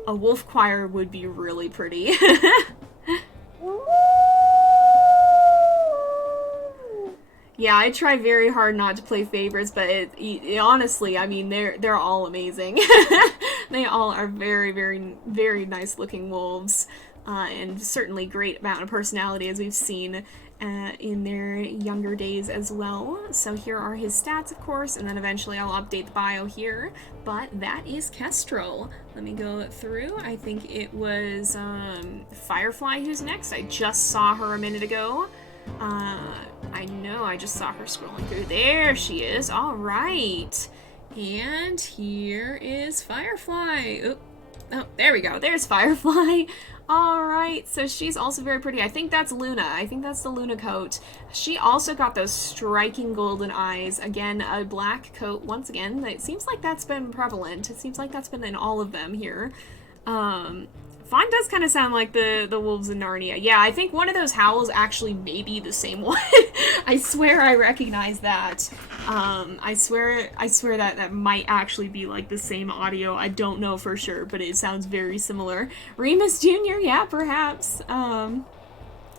A wolf choir would be really pretty. Yeah, I try very hard not to play favorites, but it honestly, I mean, they're all amazing. They all are very, very, very nice looking wolves, and certainly great amount of personality, as we've seen in their younger days as well. So here are his stats, of course, and then eventually I'll update the bio here. But that is Kestrel. Let me go through. I think it was Firefly who's next. I just saw her a minute ago. I know, I just saw her scrolling through. There she is. All right. And here is Firefly. Oop. Oh, there we go. There's Firefly. Alright, so she's also very pretty. I think that's Luna. I think that's the Luna coat. She also got those striking golden eyes. Again, a black coat. Once again, it seems like that's been prevalent. It seems like that's been in all of them here. Fawn does kind of sound like the wolves in Narnia. Yeah, I think one of those howls actually may be the same one. I swear I recognize that. I swear that might actually be like the same audio. I don't know for sure, but it sounds very similar. Remus Jr., yeah, perhaps.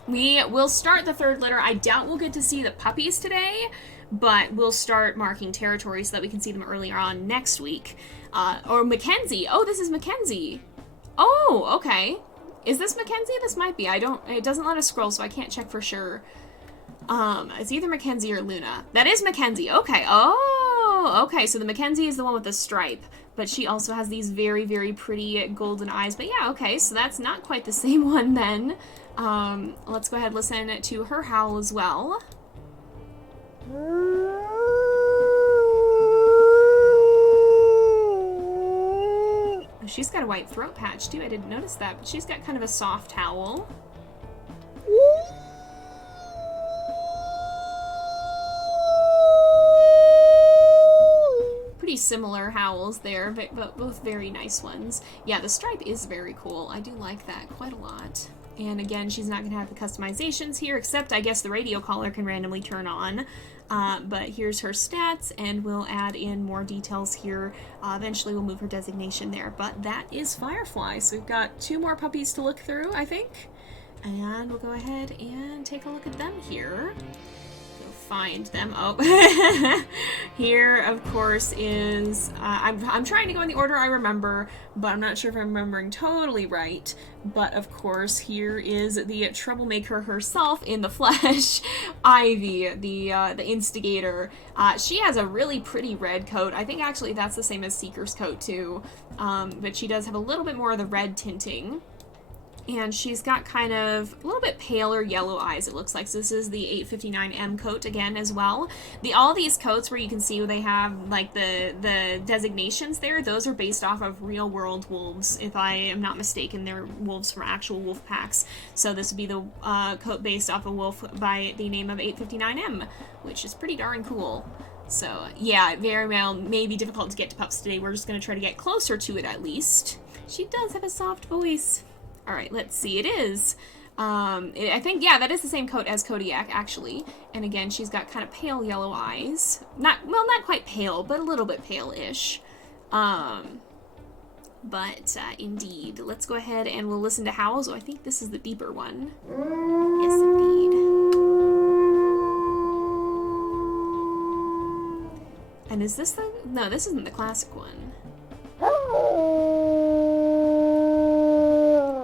We will start the third litter. I doubt we'll get to see the puppies today, but we'll start marking territory so that we can see them earlier on next week. Or Mackenzie. Oh, this is Mackenzie. Oh, okay. Is this Mackenzie? This might be. It doesn't let us scroll, so I can't check for sure. It's either Mackenzie or Luna. That is Mackenzie. Okay. Oh, okay. So the Mackenzie is the one with the stripe, but she also has these very, very pretty golden eyes. But yeah, okay. So that's not quite the same one then. Let's go ahead and listen to her howl as well. She's got a white throat patch too. I didn't notice that, but she's got kind of a soft howl. Pretty similar howls there, but both very nice ones. Yeah, the stripe is very cool. I do like that quite a lot. And again, she's not going to have the customizations here, except I guess the radio collar can randomly turn on. But here's her stats, and we'll add in more details here. Eventually we'll move her designation there, but that is Firefly. So we've got 2 more puppies to look through, I think. And we'll go ahead and take a look at them here. Go find them. Oh, here, of course, is... I'm trying to go in the order I remember, but I'm not sure if I'm remembering totally right. But, of course, here is the troublemaker herself in the flesh, Ivy, the instigator. She has a really pretty red coat. I think, actually, that's the same as Seeker's coat, too. But she does have a little bit more of the red tinting. And she's got kind of a little bit paler yellow eyes, it looks like. So this is the 859M coat again as well. All these coats where you can see they have like the designations there, those are based off of real world wolves. If I am not mistaken, they're wolves from actual wolf packs. So this would be the coat based off a wolf by the name of 859M, which is pretty darn cool. So yeah, very well may be difficult to get to pups today. We're just going to try to get closer to it at least. She does have a soft voice. All right, let's see. It is. I think, yeah, that is the same coat as Kodiak, actually. And again, she's got kind of pale yellow eyes. Not quite pale, but a little bit pale-ish. Indeed. Let's go ahead and we'll listen to howls. Oh, I think this is the deeper one. Yes, indeed. And is this the... No, this isn't the classic one.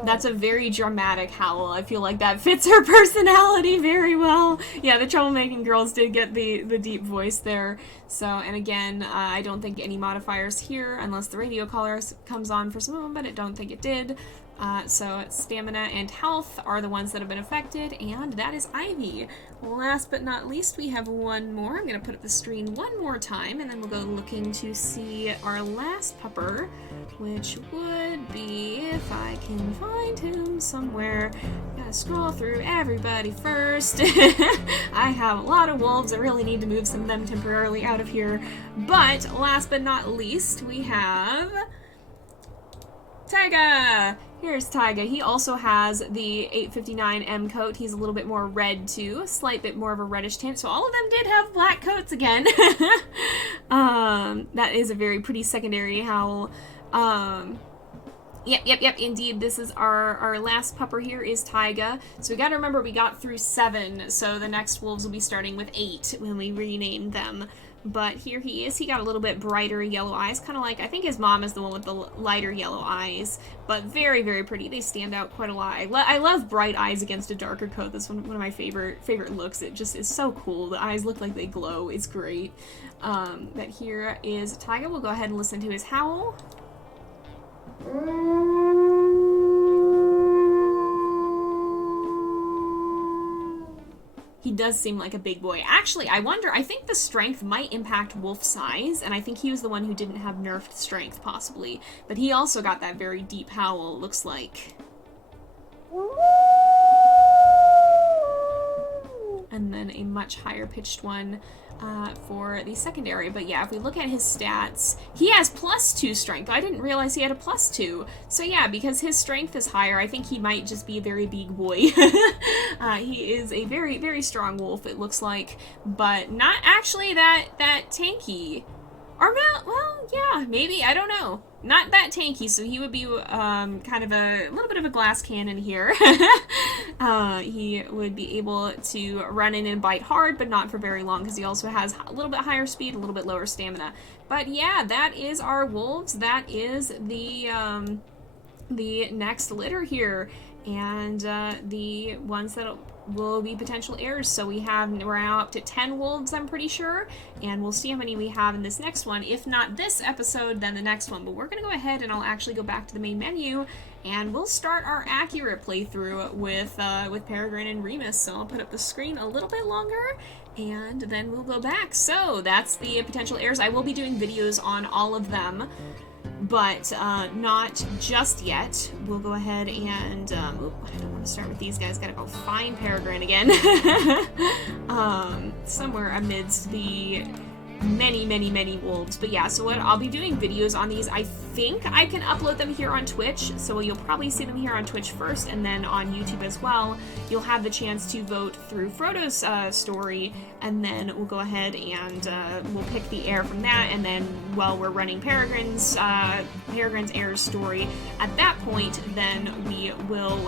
That's a very dramatic howl. I feel like that fits her personality very well. Yeah, the Troublemaking Girls did get the deep voice there. So, and again, I don't think any modifiers here, unless the radio collar comes on for some of them, but I don't think it did. So stamina and health are the ones that have been affected, and that is Ivy. Last but not least, we have one more. I'm going to put up the screen one more time, and then we'll go looking to see our last pupper, which would be, if I can find him somewhere. Gotta scroll through everybody first. I have a lot of wolves. I really need to move some of them temporarily out of here. But last but not least, we have Taiga! Here's Taiga. He also has the 859M coat. He's a little bit more red too, a slight bit more of a reddish tint. So all of them did have black coats again. That is a very pretty secondary howl. Yep, indeed. This is our last pupper here is Taiga. So we gotta remember we got through 7, so the next wolves will be starting with 8 when we rename them. But here he is. He got a little bit brighter yellow eyes, kind of like, I think his mom is the one with the lighter yellow eyes, but very, very pretty. They stand out quite a lot. I love bright eyes against a darker coat. That's one of my favorite looks. It just is so cool. The eyes look like they glow. It's great. But here is Taiga. We'll go ahead and listen to his howl. He does seem like a big boy. Actually, I think the strength might impact wolf size, and I think he was the one who didn't have nerfed strength, possibly. But he also got that very deep howl, looks like. And then a much higher pitched one for the secondary. But yeah, if we look at his stats, he has +2 strength. I didn't realize he had a +2. So yeah, because his strength is higher, I think he might just be a very big boy. He is a very, very strong wolf, it looks like, but not actually that tanky. Or well, yeah, maybe, I don't know. Not that tanky, so he would be kind of a little bit of a glass cannon here. He would be able to run in and bite hard, but not for very long, because he also has a little bit higher speed, a little bit lower stamina. But yeah, that is our wolves. That is the next litter here, and the ones that will be potential heirs. So we're now up to 10 wolves, I'm pretty sure, and we'll see how many we have in this next one. If not this episode, then the next one. But we're gonna go ahead and I'll actually go back to the main menu, and we'll start our accurate playthrough with Peregrine and Remus. So I'll put up the screen a little bit longer, and then we'll go back. So that's the potential heirs. I will be doing videos on all of them, but not just yet. We'll go ahead and, I don't want to start with these guys, gotta go find Peregrine again. Somewhere amidst the many wolves. But yeah, so what I'll be doing videos on these. I think I can upload them here on Twitch, so you'll probably see them here on Twitch first, and then on YouTube as well. You'll have the chance to vote through Frodo's story, and then we'll go ahead and we'll pick the heir from that, and then while we're running Peregrine's heir's story, at that point then we will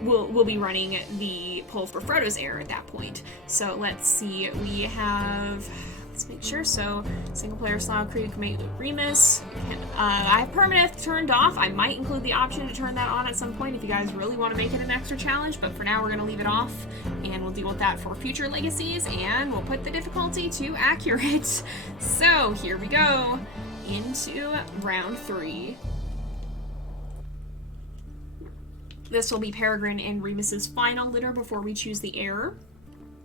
we'll be running the poll for Frodo's heir at that point. So let's see, let's make sure. So single player Slough Creek, Remus. I have permanent turned off. I might include the option to turn that on at some point if you guys really want to make it an extra challenge, but for now we're going to leave it off, and we'll deal with that for future legacies, and we'll put the difficulty to accurate. So here we go into round 3. This will be Peregrine and Remus's final litter before we choose the heir.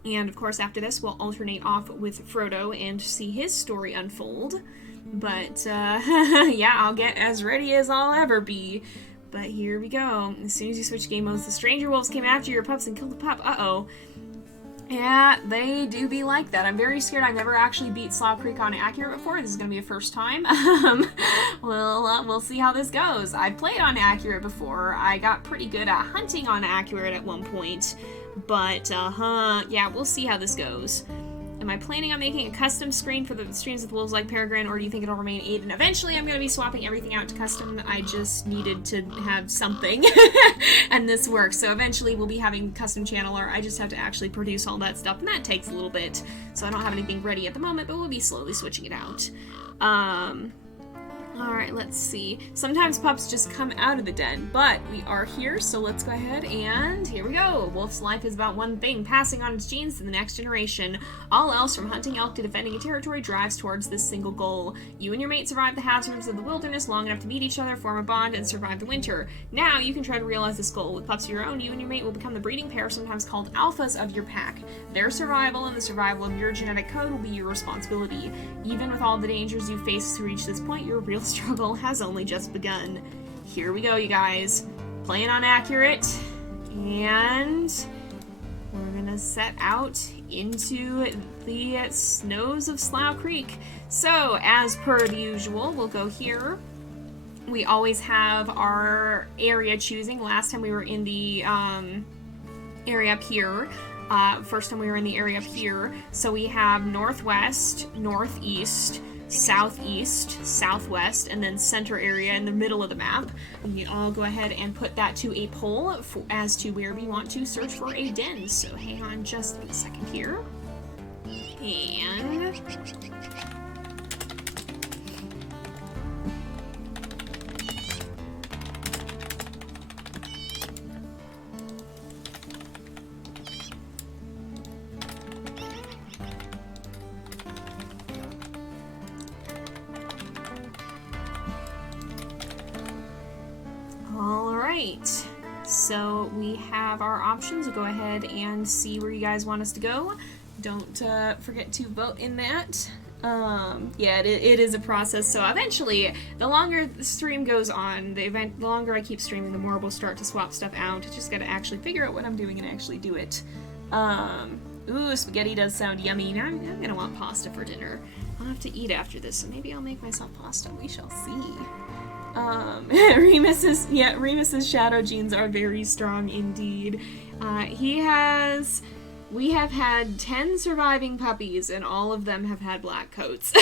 And of course, after this, we'll alternate off with Frodo and see his story unfold. But, yeah, I'll get as ready as I'll ever be. But here we go. As soon as you switch game modes, the stranger wolves came after your pups and killed the pup. Uh-oh. Yeah, they do be like that. I'm very scared. I've never actually beat Slough Creek on accurate before. This is going to be a first time. We'll see how this goes. I've played on accurate before. I got pretty good at hunting on accurate at one point. But, yeah, we'll see how this goes. Am I planning on making a custom screen for the streams with wolves like Peregrine, or do you think it'll remain 8? And eventually I'm going to be swapping everything out to custom. I just needed to have something, and this works. So eventually we'll be having a custom channel, or I just have to actually produce all that stuff, and that takes a little bit. So I don't have anything ready at the moment, but we'll be slowly switching it out. Alright, let's see. Sometimes pups just come out of the den, but we are here, so let's go ahead and here we go. Wolf's life is about one thing, passing on its genes to the next generation. All else, from hunting elk to defending a territory, drives towards this single goal. You and your mate survive the hazards of the wilderness long enough to meet each other, form a bond, and survive the winter. Now, you can try to realize this goal. With pups of your own, you and your mate will become the breeding pair, sometimes called alphas of your pack. Their survival and the survival of your genetic code will be your responsibility. Even with all the dangers you face to reach this point, your real struggle has only just begun. Here we go, you guys. Playing on accurate, and we're gonna set out into the snows of Slough Creek. So, as per the usual, we'll go here. We always have our area choosing. Last time we were in the area up here. First time we were in the area up here. So we have northwest, northeast, southeast, southwest, and then center area in the middle of the map. We all go ahead and put that to a poll as to where we want to search for a den. So hang on just a second here. And so we have our options. We'll go ahead and see where you guys want us to go. Don't forget to vote in that. Yeah, it is a process, so eventually, the longer the stream goes on, the longer I keep streaming, the more we'll start to swap stuff out. Just gotta actually figure out what I'm doing and actually do it. Ooh, spaghetti does sound yummy. Now I'm gonna want pasta for dinner. I'll have to eat after this, so maybe I'll make myself pasta. We shall see. Remus's shadow genes are very strong indeed. We have had 10 surviving puppies, and all of them have had black coats.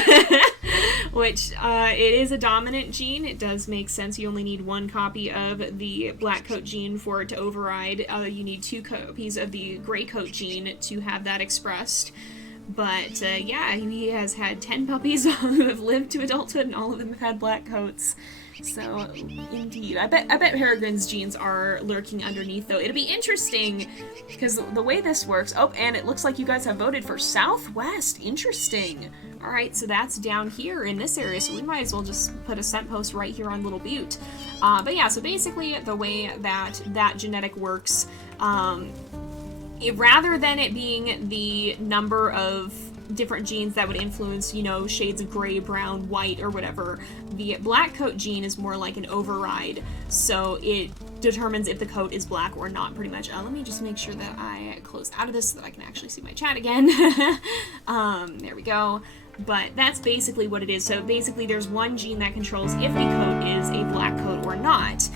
Which, it is a dominant gene. It does make sense. You only need 1 copy of the black coat gene for it to override. You need 2 copies of the gray coat gene to have that expressed. But, yeah, he has had 10 puppies who have lived to adulthood, and all of them have had black coats. So, indeed. I bet Peregrine's genes are lurking underneath, though. It'll be interesting, because the way this works... Oh, and it looks like you guys have voted for Southwest. Interesting. Alright, so that's down here in this area, so we might as well just put a scent post right here on Little Butte. But yeah, so basically, the way that genetic works, rather than it being the number of different genes that would influence, you know, shades of gray, brown, white, or whatever, the black coat gene is more like an override, so it determines if the coat is black or not, pretty much. Let me just make sure that I close out of this so that I can actually see my chat again. There we go. But that's basically what it is. So basically there's one gene that controls if the coat is a black coat or not.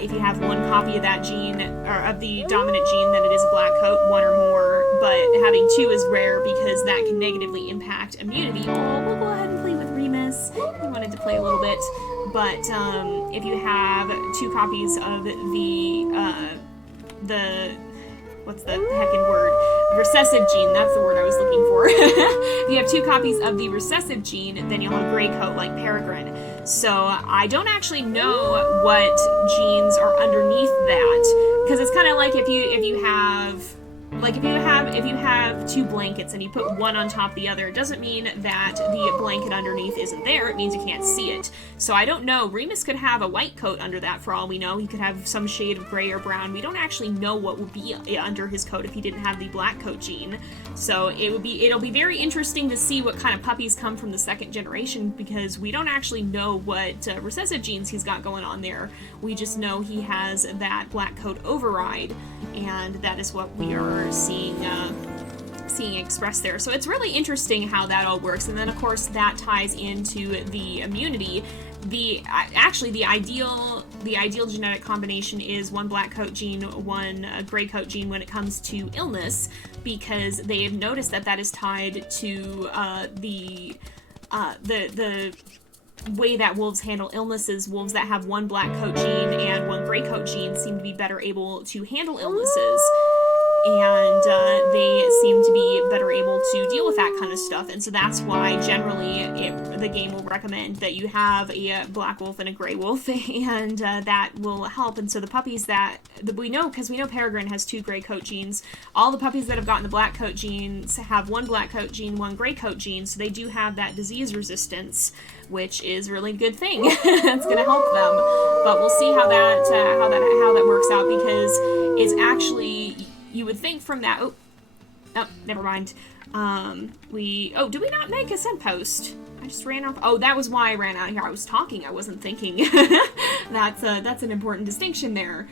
If you have 1 copy of that gene, or of the dominant gene, then it is a black coat, 1 or more, but having 2 is rare because that can negatively impact immunity. Oh, we'll go ahead and play with Remus. He wanted to play a little bit, but if you have 2 copies of the what's the heckin' word? Recessive gene, that's the word I was looking for. If you have 2 copies of the recessive gene, then you'll have a gray coat like Peregrine. So I don't actually know what genes are underneath that, because it's kind of like if you have like if you have two blankets and you put one on top of the other, it doesn't mean that the blanket underneath isn't there. It means you can't see it. So I don't know. Remus could have a white coat under that for all we know. He could have some shade of gray or brown. We don't actually know what would be under his coat if he didn't have the black coat gene. So it'll be very interesting to see what kind of puppies come from the second generation, because we don't actually know what recessive genes he's got going on there. We just know he has that black coat override, and that is what we are seeing expressed there. So it's really interesting how that all works. And then of course that ties into the immunity. The ideal genetic combination is one black coat gene, one gray coat gene when it comes to illness, because they have noticed that is tied to the way that wolves handle illnesses. Wolves that have one black coat gene and one gray coat gene seem to be better able to handle illnesses, and they seem to be better able to deal with that kind of stuff. And so that's why generally the game will recommend that you have a black wolf and a gray wolf, and that will help. And so the puppies that we know, because we know Peregrine has two gray coat genes, all the puppies that have gotten the black coat genes have one black coat gene, one gray coat gene, so they do have that disease resistance, which is really a good thing. It's going to help them. But we'll see how that works out, because it's actually, you would think from that, oh, never mind. Did we not make a scent post? I just ran off. Oh, that was why I ran out here. I was talking, I wasn't thinking. That's an important distinction there.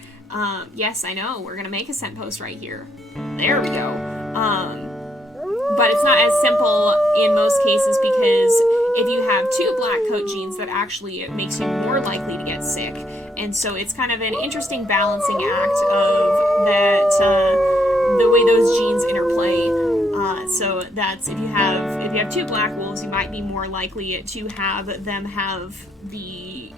Yes, I know, we're gonna make a scent post right here. There we go. But it's not as simple in most cases, because if you have two black coat genes, that actually makes you more likely to get sick. And so it's kind of an interesting balancing act of that, the way those genes interplay. So that's, if you have two black wolves, you might be more likely to have them have the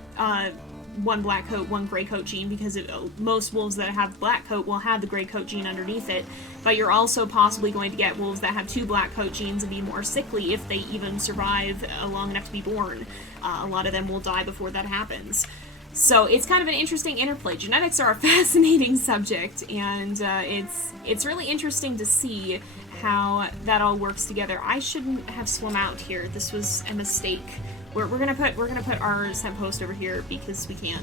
one black coat, one gray coat gene, because most wolves that have black coat will have the gray coat gene underneath it. But you're also possibly going to get wolves that have two black coat genes and be more sickly if they even survive long enough to be born. A lot of them will die before that happens. So it's kind of an interesting interplay. Genetics are a fascinating subject, and it's really interesting to see how that all works together. I shouldn't have swum out here. This was a mistake. We're gonna put our scent post over here because we can.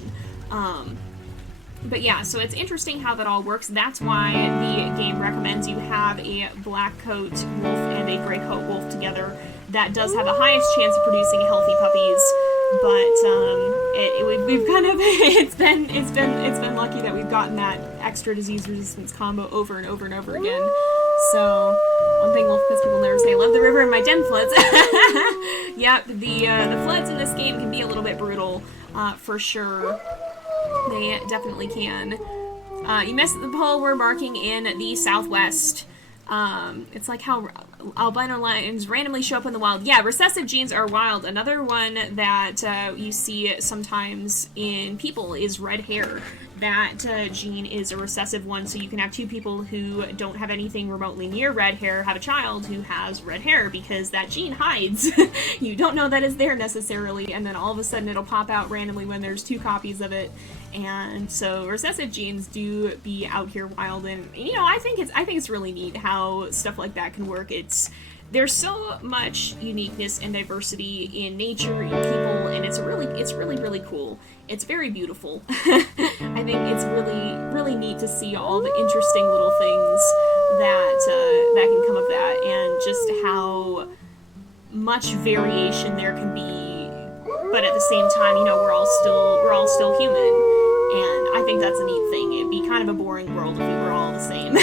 But yeah, so it's interesting how that all works. That's why the game recommends you have a black coat wolf and a gray coat wolf together. That does have the highest chance of producing healthy puppies. But we've kind of it's been lucky that we've gotten that extra disease resistance combo over and over and over again. So one thing WolfQuest people never say: love the river and my den floods. Yep, the floods in this game can be a little bit brutal, for sure. They definitely can. You missed the poll. We're marking in the southwest. It's like how albino lions randomly show up in the wild. Yeah, recessive genes are wild. Another one that you see sometimes in people is red hair. That gene is a recessive one, so you can have two people who don't have anything remotely near red hair have a child who has red hair, because that gene hides. You don't know that it's there necessarily, and then all of a sudden it'll pop out randomly when there's two copies of it. And so recessive genes do be out here wild, and I think it's really neat how stuff like that can work. There's so much uniqueness and diversity in nature, in people, and it's really cool. It's very beautiful. I think it's really neat to see all the interesting little things that can come of that, and just how much variation there can be. But at the same time, we're all still human. And I think that's a neat thing. It'd be kind of a boring world if we were all the same.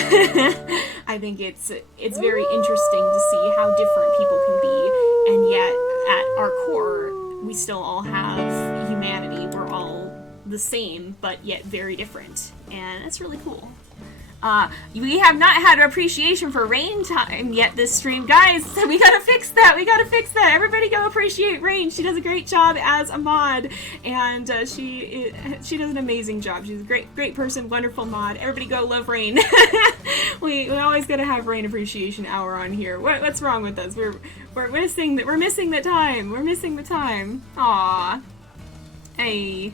I think it's very interesting to see how different people can be, and yet at our core, we still all have humanity. We're all the same, but yet very different, and that's really cool. We have not had appreciation for rain time yet this stream. Guys, we gotta fix that. Everybody go appreciate Rain. She does a great job as a mod, and she does an amazing job. She's a great person, wonderful mod. Everybody go love Rain. we always gotta have Rain appreciation hour on here. What's wrong with us? We're missing the time. Aw. Hey.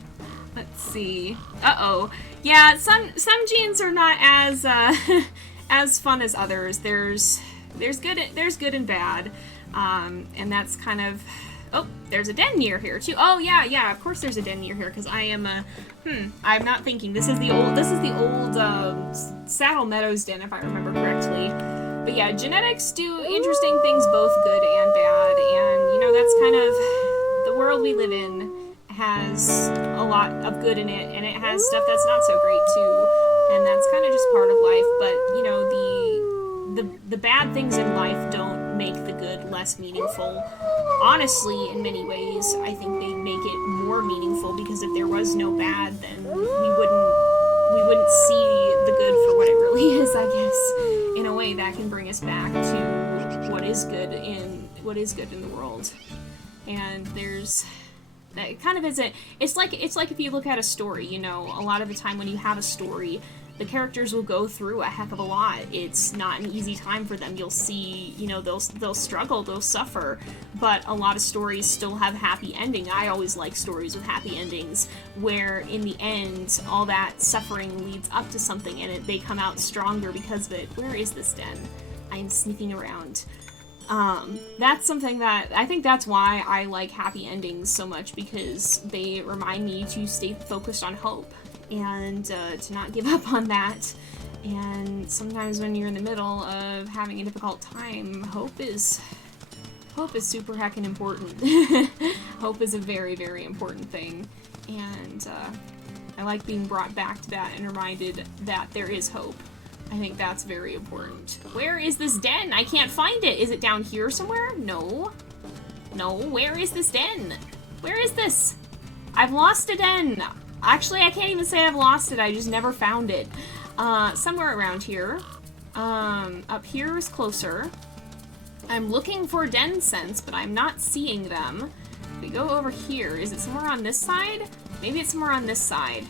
Let's see. Uh-oh. Yeah, some genes are not as as fun as others. There's good and bad, and that's kind of. Oh, there's a den near here too. Oh yeah, of course there's a den near here because I am I'm not thinking. This is the old Saddle Meadows den, if I remember correctly. But yeah, genetics do interesting things, both good and bad, and you know that's kind of the world we live in has a lot of good in it, and it has stuff that's not so great too, and that's kind of just part of life. But you know the bad things in life don't make the good less meaningful. Honestly, in many ways, I think they make it more meaningful, because if there was no bad, then we wouldn't see the good for what it really is, I guess. In a way, that can bring us back to what is good in the world. And there's that kind of is it. It's like if you look at a story, you know, a lot of the time when you have a story, the characters will go through a heck of a lot. It's not an easy time for them. You'll see, you know, they'll struggle, they'll suffer, but a lot of stories still have happy ending. I always like stories with happy endings, where in the end, all that suffering leads up to something, and they come out stronger because of it. Where is this den? I am sneaking around. That's something that, I think that's why I like happy endings so much, because they remind me to stay focused on hope. And to not give up on that. And sometimes when you're in the middle of having a difficult time, hope is super heckin' important. Hope is a very, very important thing. And I like being brought back to that and reminded that there is hope. I think that's very important. Where is this den? I can't find it. Is it down here somewhere? No. No, where is this den? Where is this? I've lost a den. Actually, I can't even say I've lost it, I just never found it. Somewhere around here. Up here is closer. I'm looking for den scents, but I'm not seeing them. If we go over here, is it somewhere on this side? Maybe it's somewhere on this side.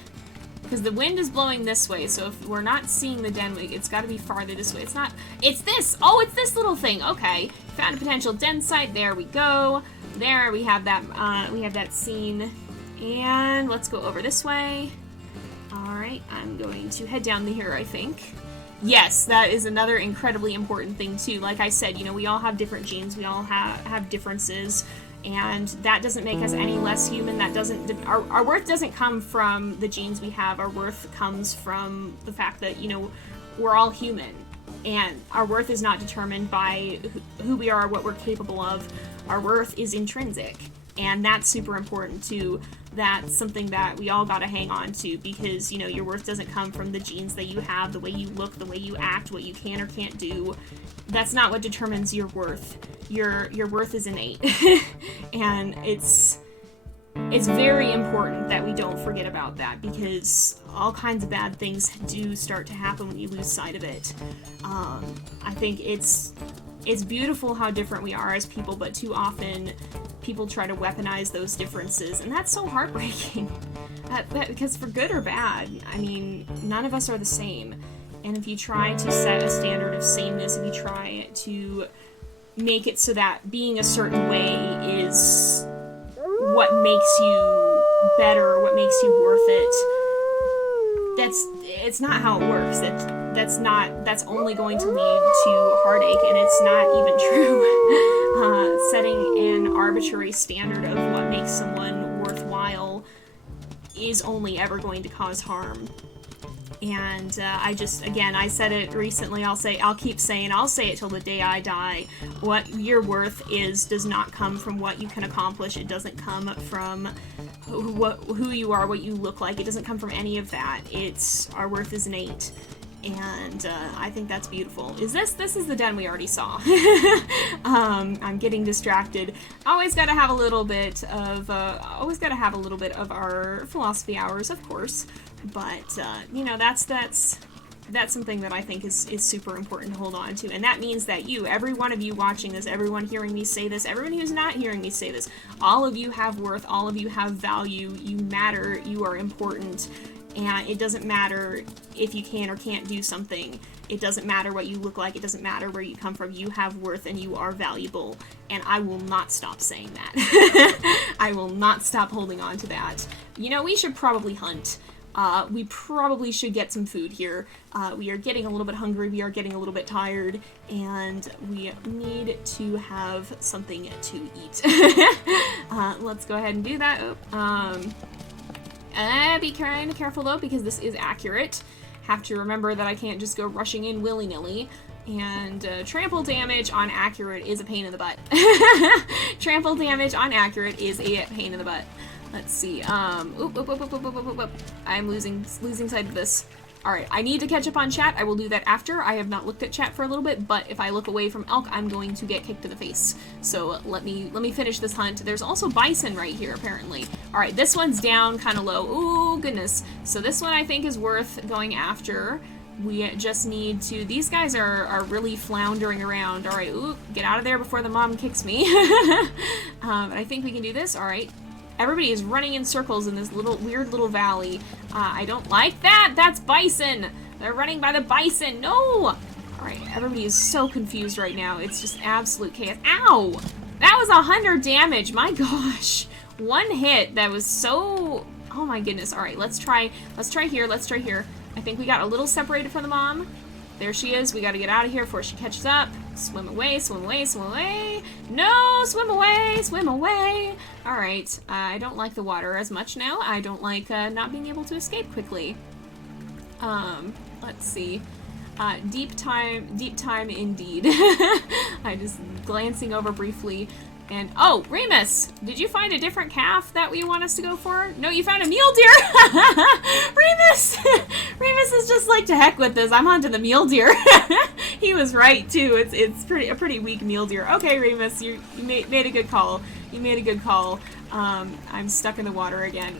Because the wind is blowing this way, so if we're not seeing the den, it's gotta be farther this way. It's not, it's this! Oh, it's this little thing! Okay. Found a potential den site, there we go. There, we have that scene. And let's go over this way. Alright, I'm going to head down here, I think. Yes, that is another incredibly important thing, too. Like I said, you know, we all have different genes, we all have differences, and that doesn't make us any less human. That doesn't, our worth doesn't come from the genes we have. Our worth comes from the fact that, you know, we're all human. And our worth is not determined by who we are, what we're capable of. Our worth is intrinsic. And that's super important, too. That's something that we all gotta hang on to, because, you know, your worth doesn't come from the genes that you have, the way you look, the way you act, what you can or can't do. That's not what determines your worth. Your worth is innate. And it's very important that we don't forget about that, because all kinds of bad things do start to happen when you lose sight of it. I think it's beautiful how different we are as people, but too often people try to weaponize those differences, and that's so heartbreaking. Because for good or bad, I mean, none of us are the same. And if you try to set a standard of sameness, if you try to make it so that being a certain way is what makes you better, what makes you worth it, it's not how it works. That's only going to lead to heartache, and it's not even true. Setting an arbitrary standard of what makes someone worthwhile is only ever going to cause harm. And I said it recently, I'll say it till the day I die. What your worth is does not come from what you can accomplish. It doesn't come from who you are, what you look like. It doesn't come from any of that. Our worth is innate. And I think that's beautiful. This is the den we already saw. I'm getting distracted. Always gotta have a little bit of our philosophy hours, of course. But you know, that's something that I think is super important to hold on to. And that means that every one of you watching this, everyone hearing me say this, everyone who's not hearing me say this, all of you have worth, all of you have value, you matter, you are important. And it doesn't matter if you can or can't do something. It doesn't matter what you look like. It doesn't matter where you come from. You have worth and you are valuable. And I will not stop saying that. I will not stop holding on to that. You know, we should probably hunt. we probably should get some food here. We are getting a little bit hungry, we are getting a little bit tired, and we need to have something to eat. Let's go ahead and do that. Be kind of careful though, because this is accurate. Have to remember that I can't just go rushing in willy-nilly. And trample damage on accurate is a pain in the butt. Trample damage on accurate is a pain in the butt. Let's see. I'm losing sight of this. Alright, I need to catch up on chat. I will do that after. I have not looked at chat for a little bit, but if I look away from elk, I'm going to get kicked to the face. So let me finish this hunt. There's also bison right here, apparently. Alright, this one's down kind of low. Ooh, goodness. So this one I think is worth going after. We just need to... These guys are really floundering around. Alright, ooh, get out of there before the mom kicks me. I think we can do this. Alright. Everybody is running in circles in this weird little valley. I don't like that! That's bison! They're running by the bison! No! Alright, everybody is so confused right now. It's just absolute chaos. Ow! That was 100 damage! My gosh! One hit that was so... Oh my goodness. Alright, let's try here, let's try here. I think we got a little separated from the mom. There she is. We gotta get out of here before she catches up. Swim away, swim away, swim away. No, swim away, swim away. Alright, I don't like the water as much now. I don't like not being able to escape quickly. Let's see. Deep time indeed. I just glancing over briefly. And, oh, Remus! Did you find a different calf that we want us to go for? No, you found a mule deer! Remus! Remus is just like, to heck with this, I'm onto the mule deer. He was right, too. It's a pretty weak mule deer. Okay, Remus, you made a good call. You made a good call. I'm stuck in the water again.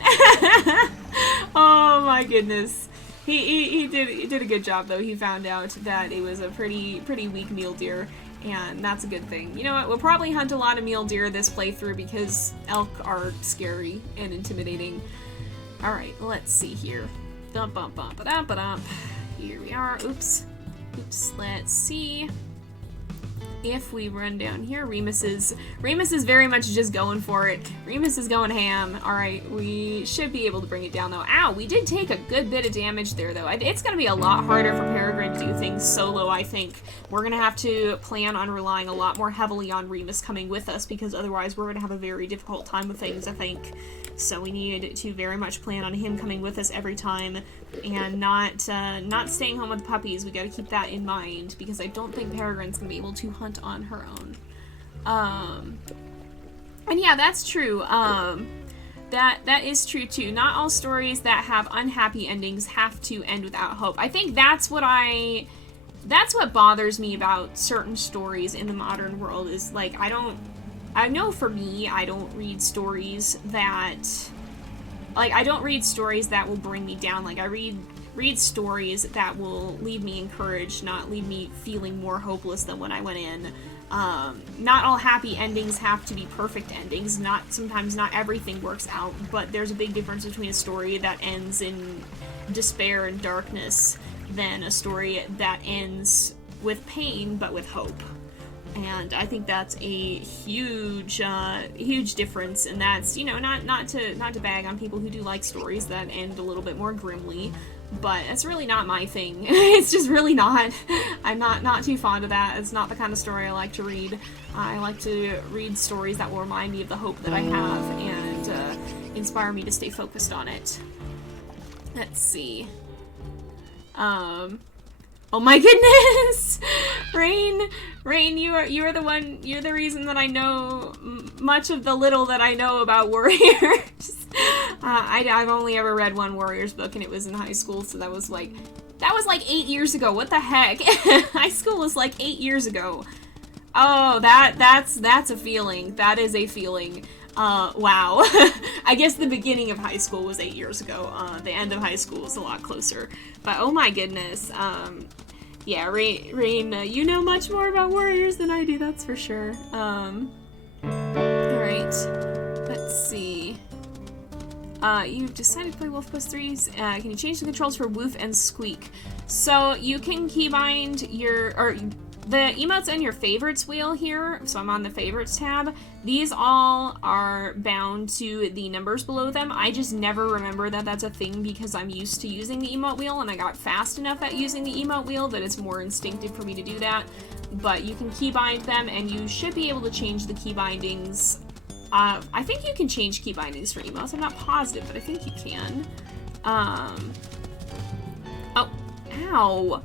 Oh my goodness. He did a good job, though. He found out that it was a pretty weak mule deer. And that's a good thing. You know what, we'll probably hunt a lot of mule deer this playthrough because elk are scary and intimidating. Alright, let's see here. Dump, bump, bump, ba-dump, ba-dump. Here we are. Oops. Oops, let's see. If we run down here, Remus is very much just going for it. Remus is going ham. Alright, we should be able to bring it down though. Ow, we did take a good bit of damage there though. It's gonna be a lot harder for Peregrine to do things solo, I think. We're gonna have to plan on relying a lot more heavily on Remus coming with us because otherwise we're gonna have a very difficult time with things, I think. So we need to very much plan on him coming with us every time and not staying home with the puppies. We gotta keep that in mind because I don't think Peregrine's gonna be able to hunt on her own. And yeah, that's true. That is true too. Not all stories that have unhappy endings have to end without hope. I think that's what bothers me about certain stories in the modern world is like, I know for me, I don't read stories that will bring me down. Like, I read stories that will leave me encouraged, not leave me feeling more hopeless than when I went in. Not all happy endings have to be perfect endings. Sometimes not everything works out, but there's a big difference between a story that ends in despair and darkness than a story that ends with pain, but with hope. And I think that's a huge difference, and that's, you know, not to bag on people who do like stories that end a little bit more grimly, but it's really not my thing. It's just really not. I'm not too fond of that. It's not the kind of story I like to read. I like to read stories that will remind me of the hope that I have and inspire me to stay focused on it. Let's see. Oh my goodness! Rain, you are you're the reason that I know much of the little that I know about warriors. I've only ever read one Warriors book and it was in high school, so that was like 8 years ago. What the heck? High school was like 8 years ago. Oh, that's a feeling. That is a feeling. Wow. I guess the beginning of high school was 8 years ago. The end of high school was a lot closer. But oh my goodness. Yeah, Rain, you know much more about Warriors than I do, that's for sure. Alright. Let's see. You've decided to play WolfQuest 3. Can you change the controls for Woof and Squeak? So you can keybind the emotes on your favorites wheel here, so I'm on the favorites tab, these all are bound to the numbers below them. I just never remember that that's a thing because I'm used to using the emote wheel and I got fast enough at using the emote wheel that it's more instinctive for me to do that. But you can keybind them and you should be able to change the key bindings. I think you can change key bindings for emotes. I'm not positive, but I think you can. Oh, ow.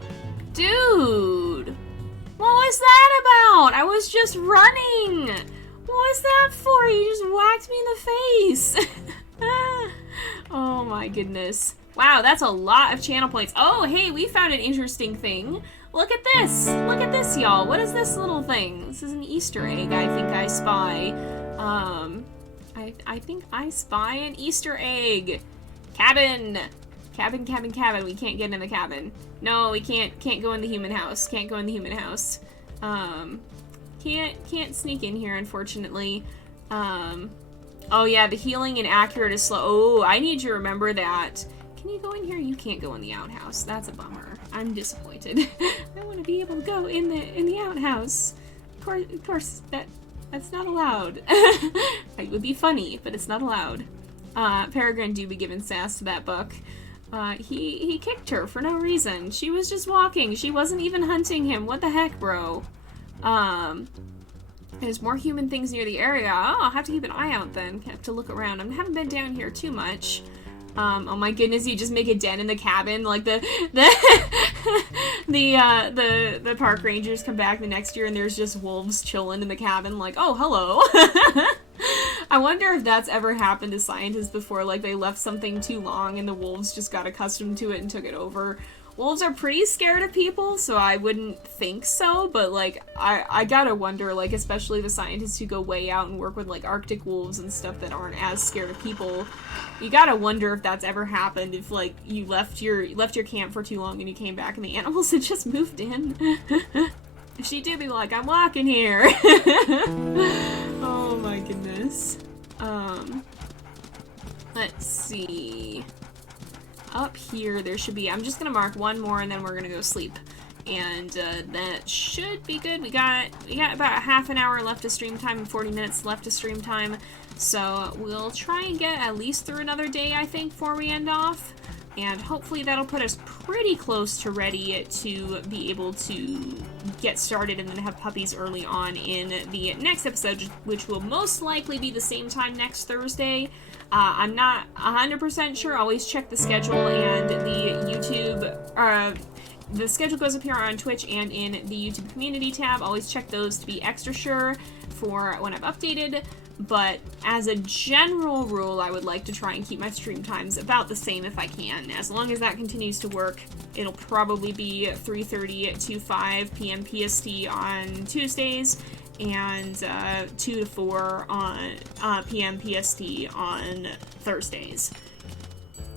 Dude. What was that about? I was just running. What was that for? You just whacked me in the face. Oh my goodness. Wow, that's a lot of channel points. Oh, hey, we found an interesting thing. Look at this. Look at this, y'all. What is this little thing? This is an Easter egg, I think I spy. I think I spy an Easter egg. Cabin. Cabin, cabin, cabin. We can't get in the cabin. No, we can't go in the human house. Can't go in the human house. Can't sneak in here, unfortunately. Oh yeah, the healing and accurate is slow. Oh, I need you to remember that. Can you go in here? You can't go in the outhouse. That's a bummer. I'm disappointed. I want to be able to go in the outhouse. Of course, that's not allowed. It would be funny, but it's not allowed. Peregrine do be giving sass to that book. He kicked her for no reason. She was just walking. She wasn't even hunting him. What the heck, bro? There's more human things near the area. Oh, I'll have to keep an eye out then. Have to look around. I haven't been down here too much. Oh my goodness, you just make a den in the cabin, like the park rangers come back the next year and there's just wolves chilling in the cabin, like, oh, hello. I wonder if that's ever happened to scientists before, like they left something too long and the wolves just got accustomed to it and took it over. Wolves are pretty scared of people, so I wouldn't think so, but, like, I gotta wonder, like, especially the scientists who go way out and work with, like, Arctic wolves and stuff that aren't as scared of people, you gotta wonder if that's ever happened, if, like, you left your camp for too long and you came back and the animals had just moved in. She did be like, I'm walking here. Oh my goodness. Let's see. Up here, there should be, I'm just gonna mark one more and then we're gonna go sleep. And that should be good. We got about half an hour left of stream time and 40 minutes left of stream time. So we'll try and get at least through another day, I think, before we end off. And hopefully that'll put us pretty close to ready to be able to get started and then have puppies early on in the next episode, which will most likely be the same time next Thursday. I'm not 100% sure. Always check the schedule and the YouTube, the schedule goes up here on Twitch and in the YouTube community tab. Always check those to be extra sure for when I've updated. But as a general rule, I would like to try and keep my stream times about the same if I can. As long as that continues to work, it'll probably be 3:30 to 5 p.m. PST on Tuesdays and 2 to 4 on p.m. PST on Thursdays.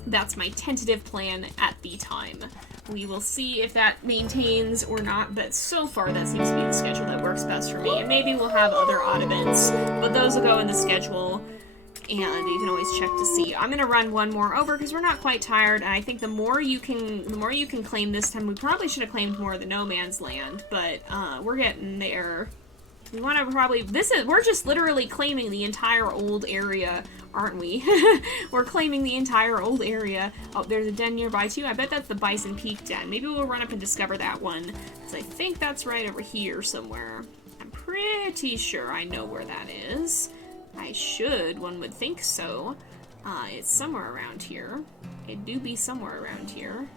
That's my tentative plan at the time. We will see if that maintains or not, but so far that seems to be the schedule that works best for me. And maybe we'll have other odd events, but those will go in the schedule, and you can always check to see. I'm gonna run one more over because we're not quite tired, and I think the more you can claim this time. We probably should have claimed more of the no man's land, but we're getting there. We want to probably, we're just literally claiming the entire old area, aren't we? We're claiming the entire old area. Oh, there's a den nearby too. I bet that's the Bison Peak den. Maybe we'll run up and discover that one, because I think that's right over here somewhere. I'm pretty sure I know where that is. One would think so. It's somewhere around here. It do be somewhere around here.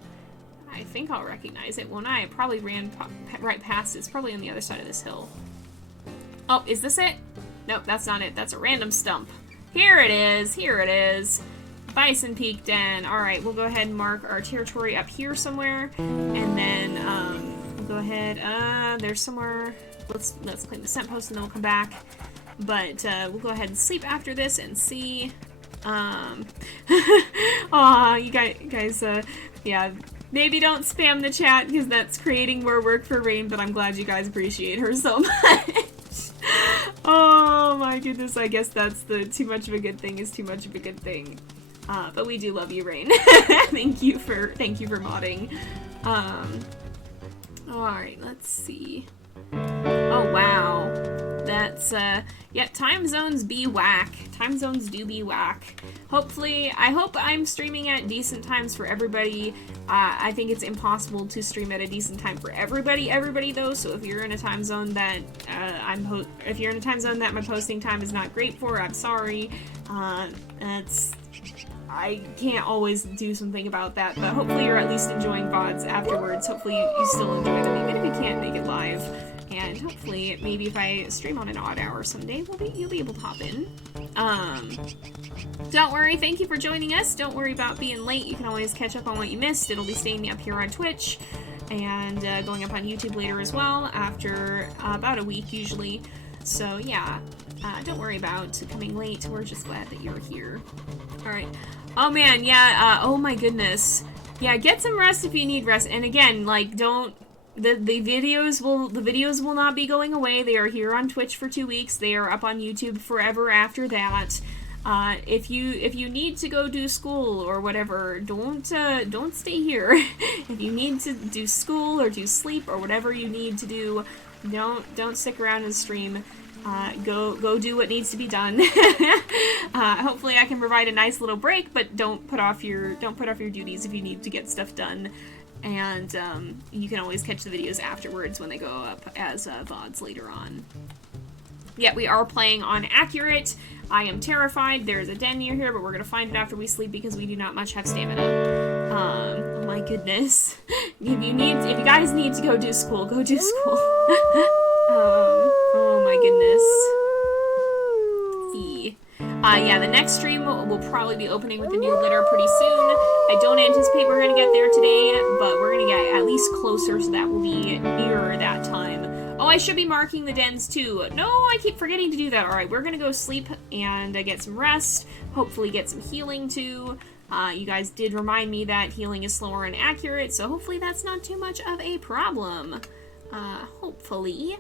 I think I'll recognize it, won't I? I probably ran right past it. It's probably on the other side of this hill. Oh, is this it? Nope, that's not it. That's a random stump. Here it is. Here it is. Bison Peak Den. Alright, we'll go ahead and mark our territory up here somewhere. And then, we'll go ahead, there's somewhere. Let's claim the scent post and then we'll come back. But, we'll go ahead and sleep after this and see. Aw, you guys, yeah. Maybe don't spam the chat because that's creating more work for Rain, but I'm glad you guys appreciate her so much. Oh my goodness, I guess that's the too much of a good thing is too much of a good thing. But we do love you, Rain. Thank you for modding. Alright, let's see. Oh, wow. That's, yeah, time zones be whack. Time zones do be whack. Hopefully, I hope I'm streaming at decent times for everybody. I think it's impossible to stream at a decent time for everybody though, so if you're in a time zone that, if you're in a time zone that my posting time is not great for, I'm sorry. I can't always do something about that, but hopefully you're at least enjoying VODs afterwards. Hopefully you still enjoy them, even if you can't make it live. And hopefully, maybe if I stream on an odd hour someday, you'll be able to hop in. Don't worry, thank you for joining us. Don't worry about being late. You can always catch up on what you missed. It'll be staying up here on Twitch and going up on YouTube later as well, after about a week usually. So yeah, don't worry about coming late. We're just glad that you're here. Alright. Oh man, yeah, oh my goodness. Yeah, get some rest if you need rest. And again, like, don't... The videos will not be going away. They are here on Twitch for 2 weeks. They are up on YouTube forever after that. If you need to go do school or whatever, don't stay here. If you need to do school or do sleep or whatever you need to do, don't stick around and stream. Go do what needs to be done. Hopefully I can provide a nice little break, but don't put off your duties if you need to get stuff done. And you can always catch the videos afterwards when they go up as VODs later on. Yeah, we are playing on Accurate. I am terrified. There's a den near here, but we're gonna find it after we sleep because we do not much have stamina. Oh my goodness. If you guys need to go do school, go do school. Oh my goodness. Yeah, the next stream will probably be opening with the new litter pretty soon. I don't anticipate we're gonna get there today, but we're gonna get at least closer, so that will be nearer that time. Oh, I should be marking the dens too. No, I keep forgetting to do that. Alright, we're gonna go sleep and get some rest, hopefully get some healing too. You guys did remind me that healing is slower and accurate, so hopefully that's not too much of a problem. Hopefully.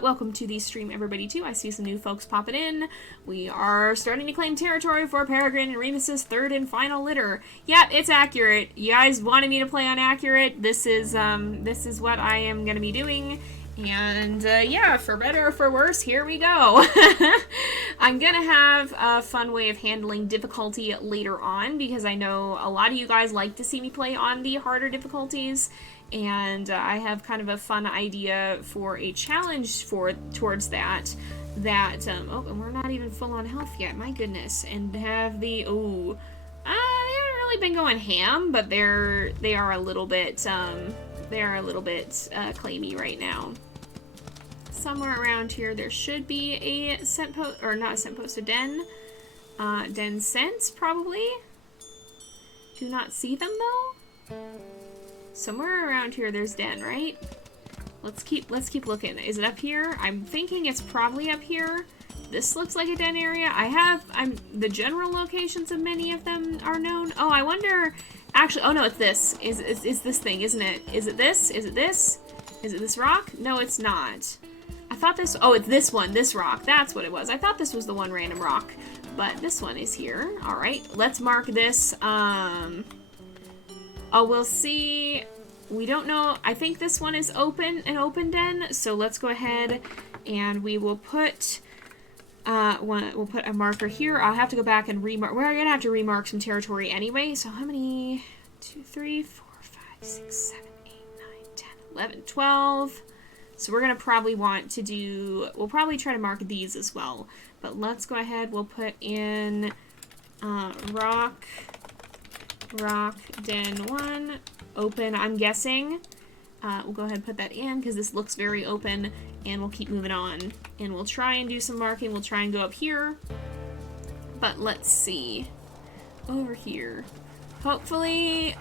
Welcome to the stream, everybody, too. I see some new folks popping in. We are starting to claim territory for Peregrine and Remus's third and final litter. Yep, it's Accurate. You guys wanted me to play on Accurate. This is what I am going to be doing. And, yeah, for better or for worse, here we go. I'm gonna have a fun way of handling difficulty later on, because I know a lot of you guys like to see me play on the harder difficulties. And I have kind of a fun idea for a challenge towards that. Oh, and we're not even full on health yet, my goodness. And have they haven't really been going ham, but they are a little bit, claimy right now. Somewhere around here there should be a scent post, or not a scent post, a den. Den scents, probably. Do not see them, though. Somewhere around here there's den, right? Let's keep looking. Is it up here? I'm thinking it's probably up here. This looks like a den area. The general locations of many of them are known. Oh, I wonder, actually, oh no, it's this. It's this thing, isn't it? Is it this? Is it this? Is it this rock? No, it's not. I thought this, oh, it's this one, this rock. That's what it was. I thought this was the one random rock, but this one is here. All right, let's mark this. Oh, we'll see. We don't know. I think this one is an open den. So let's go ahead and we will put we'll put a marker here. I'll have to go back and remark. We're gonna have to remark some territory anyway. So how many? 2, 3, 4, 5, 6, 7, 8, 9, 10, 11, 12. So we're gonna probably want to do. We'll probably try to mark these as well. But let's go ahead. We'll put in rock den 1 open, I'm guessing. We'll go ahead and put that in because this looks very open, and we'll keep moving on, and we'll try and do some marking. We'll try and go up here, but let's see over here. Hopefully,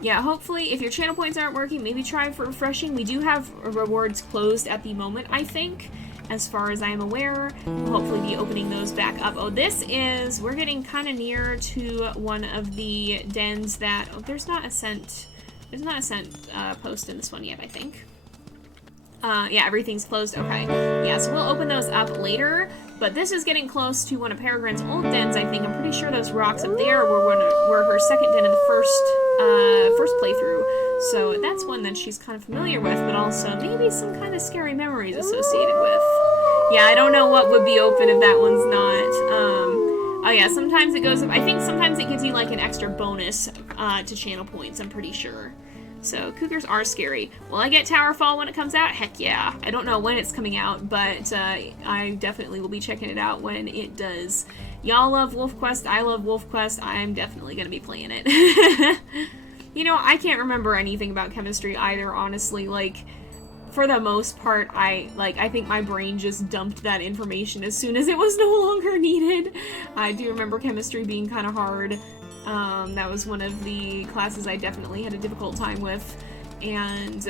yeah, hopefully if your channel points aren't working, maybe try for refreshing. We do have rewards closed at the moment, I think. As far as I am aware, we'll hopefully be opening those back up. Oh, we're getting kind of near to one of the dens that, oh, there's not a scent post in this one yet, I think. Yeah, everything's closed, okay. Yeah, so we'll open those up later, but this is getting close to one of Peregrine's old dens, I think. I'm pretty sure those rocks up there were her second den in the first playthrough. So that's one that she's kind of familiar with, but also maybe some kind of scary memories associated with. Yeah, I don't know what would be open if that one's not. Oh yeah, sometimes it goes up. I think sometimes it gives you like an extra bonus to channel points, I'm pretty sure. So cougars are scary. Will I get Towerfall when it comes out? Heck yeah. I don't know when it's coming out, but I definitely will be checking it out when it does. Y'all love WolfQuest, I love WolfQuest, I'm definitely gonna be playing it. You know, I can't remember anything about chemistry either, honestly. Like, for the most part, I think my brain just dumped that information as soon as it was no longer needed. I do remember chemistry being kind of hard. That was one of the classes I definitely had a difficult time with. And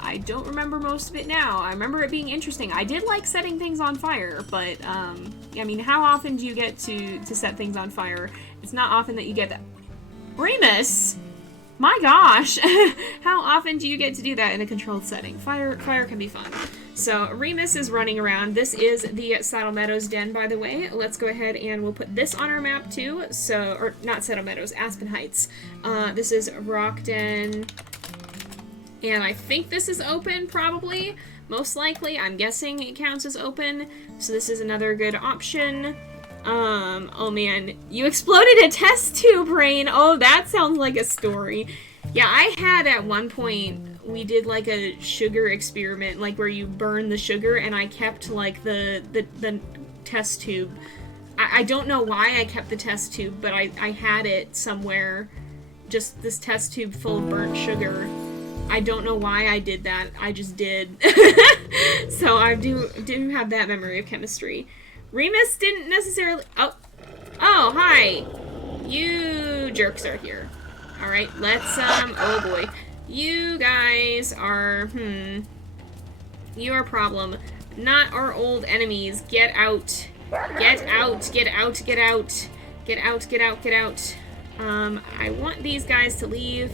I don't remember most of it now. I remember it being interesting. I did like setting things on fire, but I mean, how often do you get to set things on fire? It's not often that you get that. Remus! My gosh! How often do you get to do that in a controlled setting? Fire can be fun. So Remus is running around. This is the Saddle Meadows den, by the way. Let's go ahead and we'll put this on our map too. So, or not Saddle Meadows, Aspen Heights. This is Rock Den. And I think this is open, probably. Most likely. I'm guessing it counts as open. So this is another good option. Oh man. You exploded a test tube, Rain! Oh, that sounds like a story. Yeah, I had at one point, we did like a sugar experiment, like where you burn the sugar, and I kept like the test tube. I don't know why I kept the test tube, but I had it somewhere. Just this test tube full of burnt sugar. I don't know why I did that. I just did. So I do have that memory of chemistry. Remus didn't necessarily... Oh, hi. You jerks are here. Alright, let's, oh boy. You guys are, you are a problem. Not our old enemies. Get out. Get out, get out, get out. Get out, get out, get out. I want these guys to leave.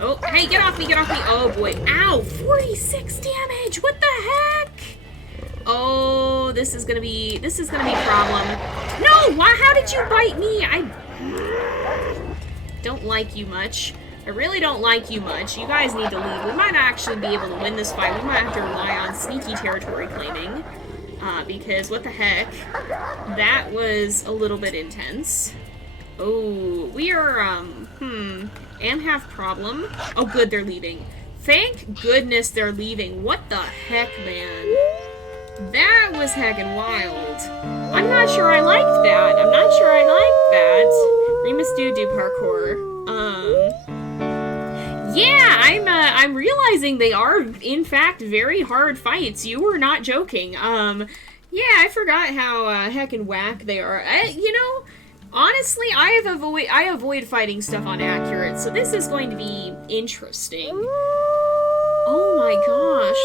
Oh, hey, get off me, get off me. Oh boy. Ow, 46 damage. What the heck? Oh, this is gonna be a problem. No, why, how did you bite me? I don't like you much. I really don't like you much. You guys need to leave. We might actually be able to win this fight. We might have to rely on sneaky territory claiming. Because what the heck? That was a little bit intense. Oh, we are, am have problem. Oh good, they're leaving. Thank goodness they're leaving. What the heck, man? That was heckin' wild. I'm not sure I liked that. I'm not sure I liked that. Remus do parkour. Yeah, I'm realizing they are, in fact, very hard fights. You were not joking. Yeah, I forgot how, heckin' whack they are. You know, honestly, I avoid fighting stuff on accurate, so this is going to be interesting. Oh my gosh,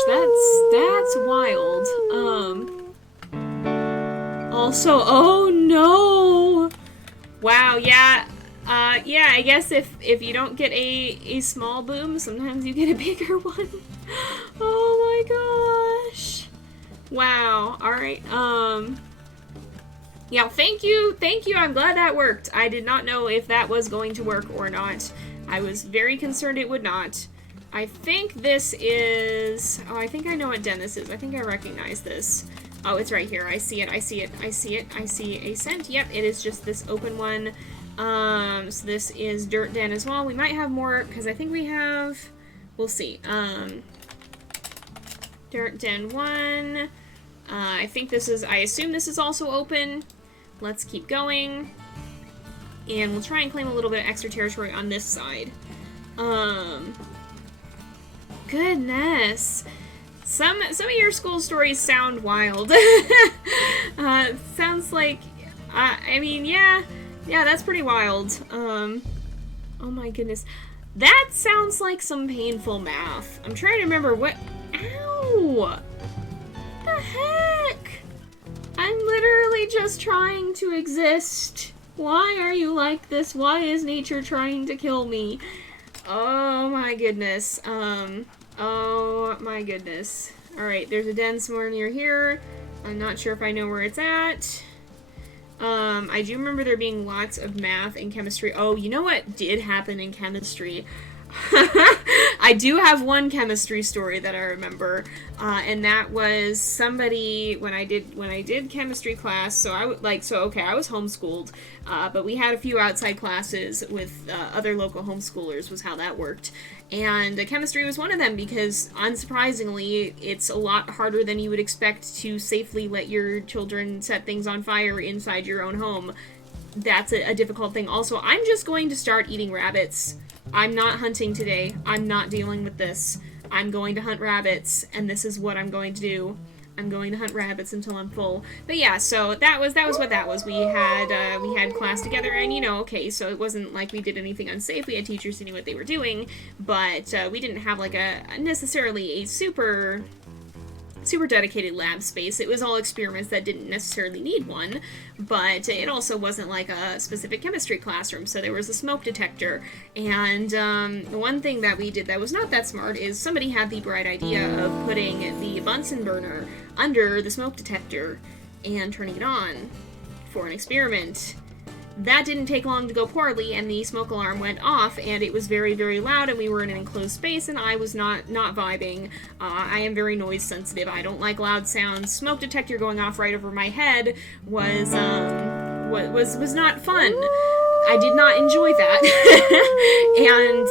that's wild. Also, oh no! Wow, yeah, yeah, I guess if you don't get a small boom, sometimes you get a bigger one. Oh my gosh. Wow, alright, yeah, thank you, I'm glad that worked. I did not know if that was going to work or not. I was very concerned it would not. I think this is... Oh, I think I know what den this is. I think I recognize this. Oh, it's right here. I see it. I see it. I see it. I see a scent. Yep, it is just this open one. So this is Dirt Den as well. We might have more, because I think we have... We'll see. Dirt Den 1. I think this is... I assume this is also open. Let's keep going. And we'll try and claim a little bit of extra territory on this side. Goodness. Some of your school stories sound wild. Sounds like, I mean, yeah, that's pretty wild. Oh my goodness. That sounds like some painful math. I'm trying to remember what, ow! What the heck? I'm literally just trying to exist. Why are you like this? Why is nature trying to kill me? Oh my goodness. Oh my goodness. Alright, there's a den somewhere near here. I'm not sure if I know where it's at. I do remember there being lots of math and chemistry. Oh, you know what did happen in chemistry? I do have one chemistry story that I remember, and that was somebody when I did chemistry class. So I was homeschooled, but we had a few outside classes with other local homeschoolers. Was how that worked, and chemistry was one of them because, unsurprisingly, it's a lot harder than you would expect to safely let your children set things on fire inside your own home. That's a difficult thing. Also, I'm just going to start eating rabbits. I'm not hunting today. I'm not dealing with this. I'm going to hunt rabbits, and this is what I'm going to do. I'm going to hunt rabbits until I'm full. But yeah, so that was what that was. We had class together, and okay, so it wasn't like we did anything unsafe. We had teachers who knew what they were doing, but we didn't have like necessarily a super dedicated lab space. It was all experiments that didn't necessarily need one, but it also wasn't like a specific chemistry classroom, so there was a smoke detector. And one thing that we did that was not that smart is somebody had the bright idea of putting the Bunsen burner under the smoke detector and turning it on for an experiment. That didn't take long to go poorly, and the smoke alarm went off, and it was very, very loud, and we were in an enclosed space, and I was not vibing. I am very noise sensitive. I don't like loud sounds. Smoke detector going off right over my head was not fun. I did not enjoy that. And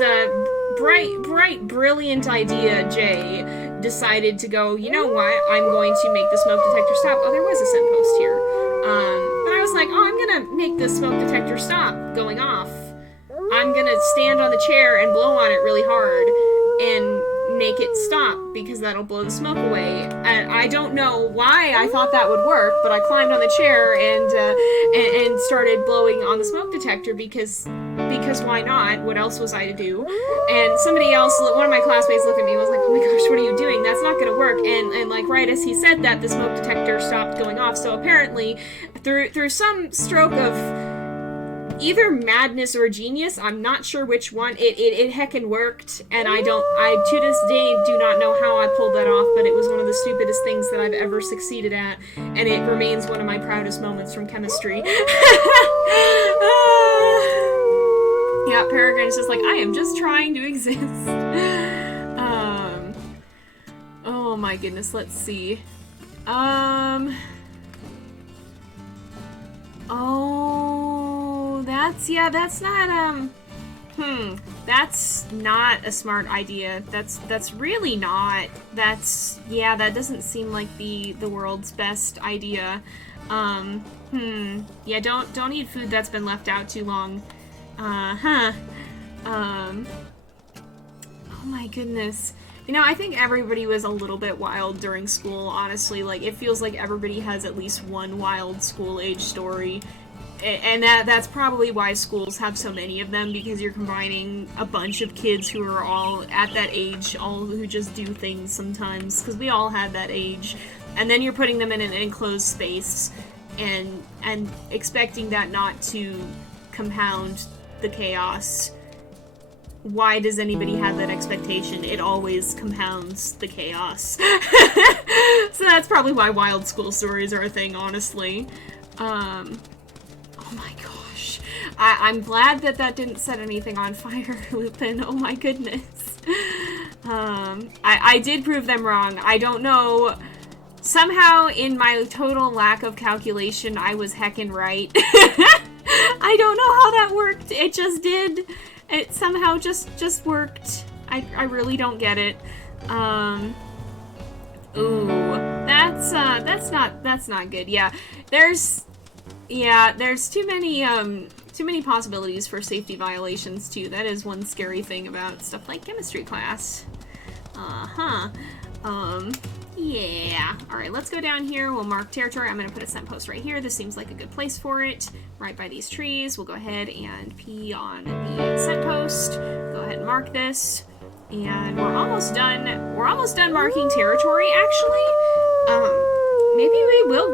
bright, brilliant idea, Jay decided to go, you know what, I'm going to make the smoke detector stop. Oh, there was a scent post here. But I was like, I'm gonna make the smoke detector stop going off. I'm gonna stand on the chair and blow on it really hard and make it stop because that'll blow the smoke away. And I don't know why I thought that would work, but I climbed on the chair and started blowing on the smoke detector because why not? What else was I to do? And somebody else, one of my classmates looked at me and was like, oh my gosh, what are you doing? That's not gonna work. And like right as he said that, the smoke detector stopped going off. So apparently, through some stroke of either madness or genius, I'm not sure which one, it heckin' worked, and I to this day do not know how I pulled that off, but it was one of the stupidest things that I've ever succeeded at, and it remains one of my proudest moments from chemistry. Yeah, Peregrine is just like, I am just trying to exist. Oh my goodness, let's see. Oh, that's not a smart idea. That's really not. That doesn't seem like the world's best idea. Yeah, don't eat food that's been left out too long. Oh my goodness. I think everybody was a little bit wild during school, honestly. Like, it feels like everybody has at least one wild school-age story. And that's probably why schools have so many of them, because you're combining a bunch of kids who are all at that age, all who just do things sometimes, because we all had that age. And then you're putting them in an enclosed space and expecting that not to compound the chaos. Why does anybody have that expectation? It always compounds the chaos. So that's probably why wild school stories are a thing, honestly. Oh my gosh. I'm glad that didn't set anything on fire, Lupin. Oh my goodness. I did prove them wrong. I don't know. Somehow, in my total lack of calculation, I was heckin' right. I don't know how that worked. It just did. It somehow just worked. I really don't get it. Ooh, that's not good. Yeah, there's too many possibilities for safety violations too. That is one scary thing about stuff like chemistry class. Yeah. Alright, let's go down here. We'll mark territory. I'm going to put a scent post right here. This seems like a good place for it. Right by these trees. We'll go ahead and pee on the scent post. Go ahead and mark this. And we're almost done. We're almost done marking territory, actually. Maybe we will.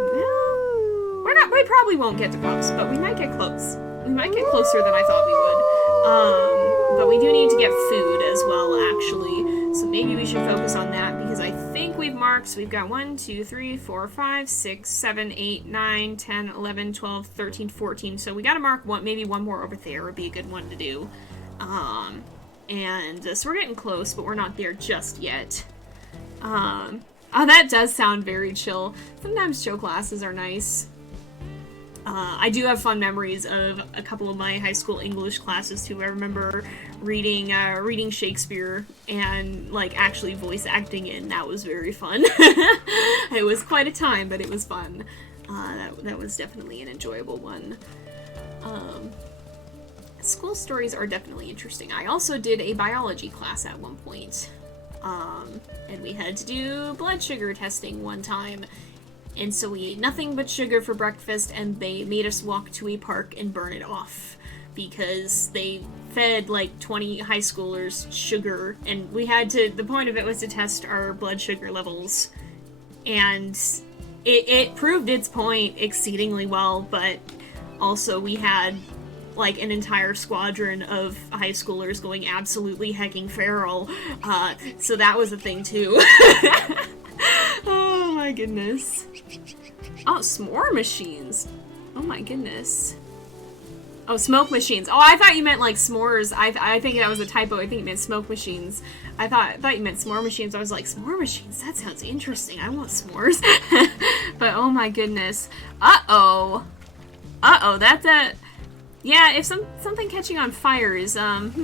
We probably won't get to pups, but we might get close. We might get closer than I thought we would. But we do need to get food as well, actually. So maybe we should focus on that, because I think we've marked, so we've got 1, 2, 3, 4, 5, 6, 7, 8, 9, 10, 11, 12, 13, 14. So we gotta mark maybe one more over there would be a good one to do. And so we're getting close, but we're not there just yet. Oh, that does sound very chill. Sometimes chill classes are nice. I do have fun memories of a couple of my high school English classes too. I remember reading Shakespeare and like actually voice acting in. That was very fun. It was quite a time, but it was fun. That was definitely an enjoyable one. School stories are definitely interesting. I also did a biology class at one point. And we had to do blood sugar testing one time. And so we ate nothing but sugar for breakfast, and they made us walk to a park and burn it off. Because they fed like 20 high schoolers sugar, and we had to, the point of it was to test our blood sugar levels. And it proved its point exceedingly well, but also we had like an entire squadron of high schoolers going absolutely hecking feral, so that was a thing too. Oh my goodness. Oh, s'more machines. Oh my goodness. Oh, smoke machines. Oh, I thought you meant like s'mores. I think that was a typo. I think you meant smoke machines. I thought you meant s'more machines. I was like, s'more machines? That sounds interesting. I want s'mores. But oh my goodness. Uh-oh. Uh-oh, that's a... Yeah, if something catching on fire is, that's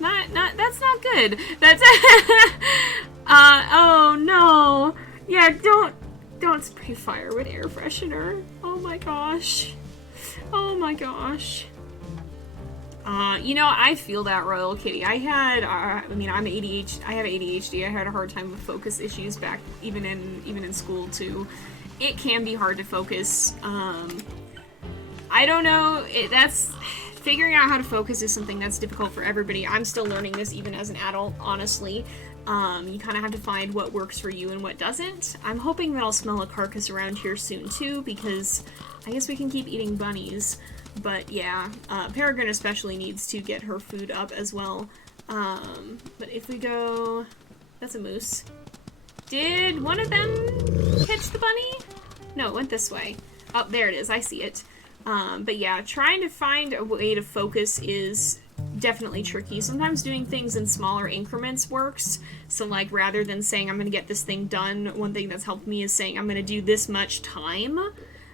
not good. That's, oh no. Yeah, don't spray fire with air freshener. Oh my gosh. Oh my gosh. You know, I feel that, Royal Kitty. I had, I mean, I'm ADHD. I have ADHD. I had a hard time with focus issues back, even in school too. It can be hard to focus. I don't know, that's, figuring out how to focus is something that's difficult for everybody. I'm still learning this even as an adult, honestly. You kind of have to find what works for you and what doesn't. I'm hoping that I'll smell a carcass around here soon too, because I guess we can keep eating bunnies. But yeah, Peregrine especially needs to get her food up as well. But if we go, that's a moose. Did one of them catch the bunny? No, it went this way. Oh, there it is, I see it. But yeah, trying to find a way to focus is definitely tricky. Sometimes doing things in smaller increments works. So like, rather than saying I'm gonna get this thing done, one thing that's helped me is saying I'm gonna do this much time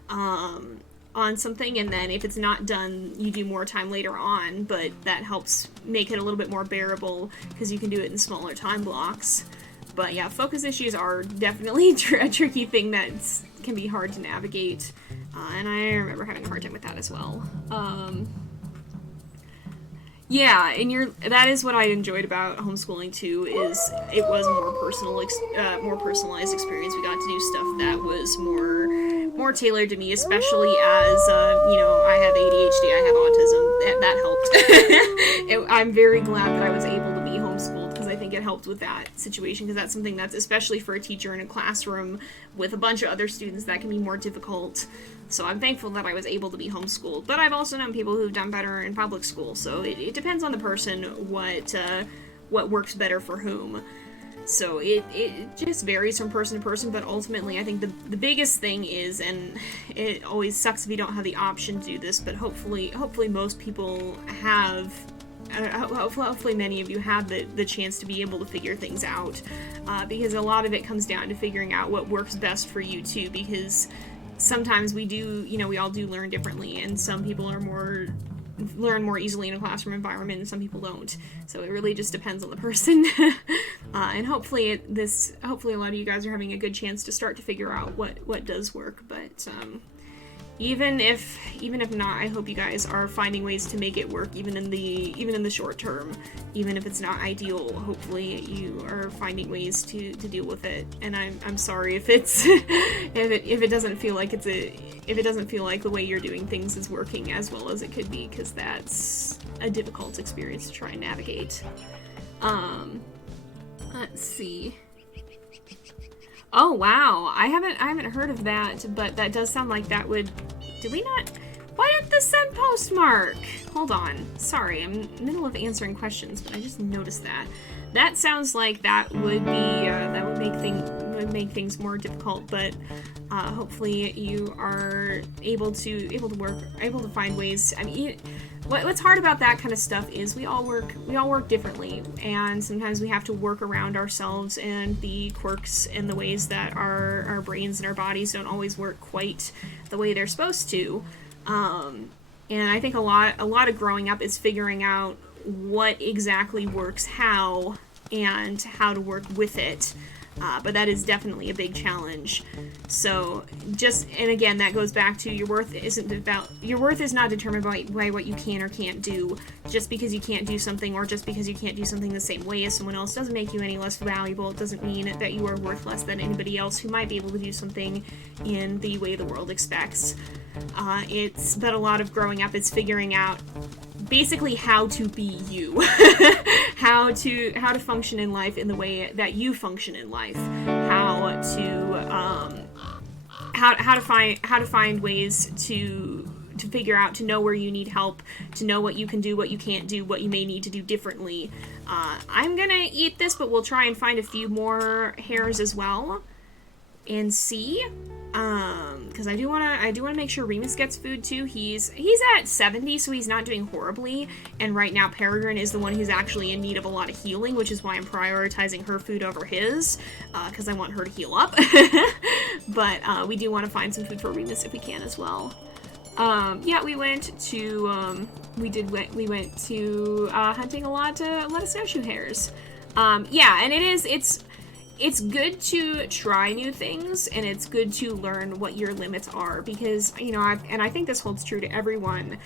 on something, and then if it's not done, you do more time later on, but that helps make it a little bit more bearable because you can do it in smaller time blocks. But yeah, focus issues are definitely a tricky thing that can be hard to navigate. And I remember having a hard time with that as well. Yeah, and that is what I enjoyed about homeschooling too, is it was more personalized experience. We got to do stuff that was more tailored to me, especially as, you know, I have ADHD, I have autism, that helped. I'm very glad that I was able to be homeschooled, because I think it helped with that situation, because that's something that's, especially for a teacher in a classroom with a bunch of other students, that can be more difficult. So I'm thankful that I was able to be homeschooled. But I've also known people who've done better in public school, so it depends on the person what works better for whom. So it just varies from person to person, but ultimately I think the biggest thing is, and it always sucks if you don't have the option to do this, but hopefully most people have, hopefully many of you have the chance to be able to figure things out, because a lot of it comes down to figuring out what works best for you too, because sometimes we do, you know, we all do learn differently, and some people learn more easily in a classroom environment, and some people don't. So it really just depends on the person. And hopefully a lot of you guys are having a good chance to start to figure out what does work. But even if not, I hope you guys are finding ways to make it work, even in the short term. Even if it's not ideal, hopefully you are finding ways to deal with it. And I'm sorry if it's if it doesn't feel like the way you're doing things is working as well as it could be, because that's a difficult experience to try and navigate. Let's see. Oh wow, I haven't heard of that, but that does sound like that would. Did we not? Why didn't this send postmark? Hold on. Sorry, I'm in the middle of answering questions, but I just noticed that. That sounds like that would be make things more difficult, but hopefully you are able to find ways. I mean, what's hard about that kind of stuff is we all work differently, and sometimes we have to work around ourselves and the quirks and the ways that our brains and our bodies don't always work quite the way they're supposed to. And I think a lot of growing up is figuring out what exactly works how and how to work with it. But that is definitely a big challenge. So and again, that goes back to your worth is not determined by what you can or can't do. Just because you can't do something, or just because you can't do something the same way as someone else, doesn't make you any less valuable. It doesn't mean that you are worth less than anybody else who might be able to do something in the way the world expects. But a lot of growing up is figuring out basically how to be you, how to function in life in the way that you function in life, how to find ways to figure out, to know where you need help, to know what you can do, what you can't do, what you may need to do differently. I'm gonna eat this, but we'll try and find a few more hairs as well and see. Because I do want to make sure Remus gets food too. He's at 70, so he's not doing horribly, and right now Peregrine is the one who's actually in need of a lot of healing, which is why I'm prioritizing her food over his, because I want her to heal up. But we do want to find some food for Remus if we can as well. Yeah, we went to hunting a lot of snowshoe hares. Yeah, and it's good to try new things, and it's good to learn what your limits are, because, you know, I think this holds true to everyone,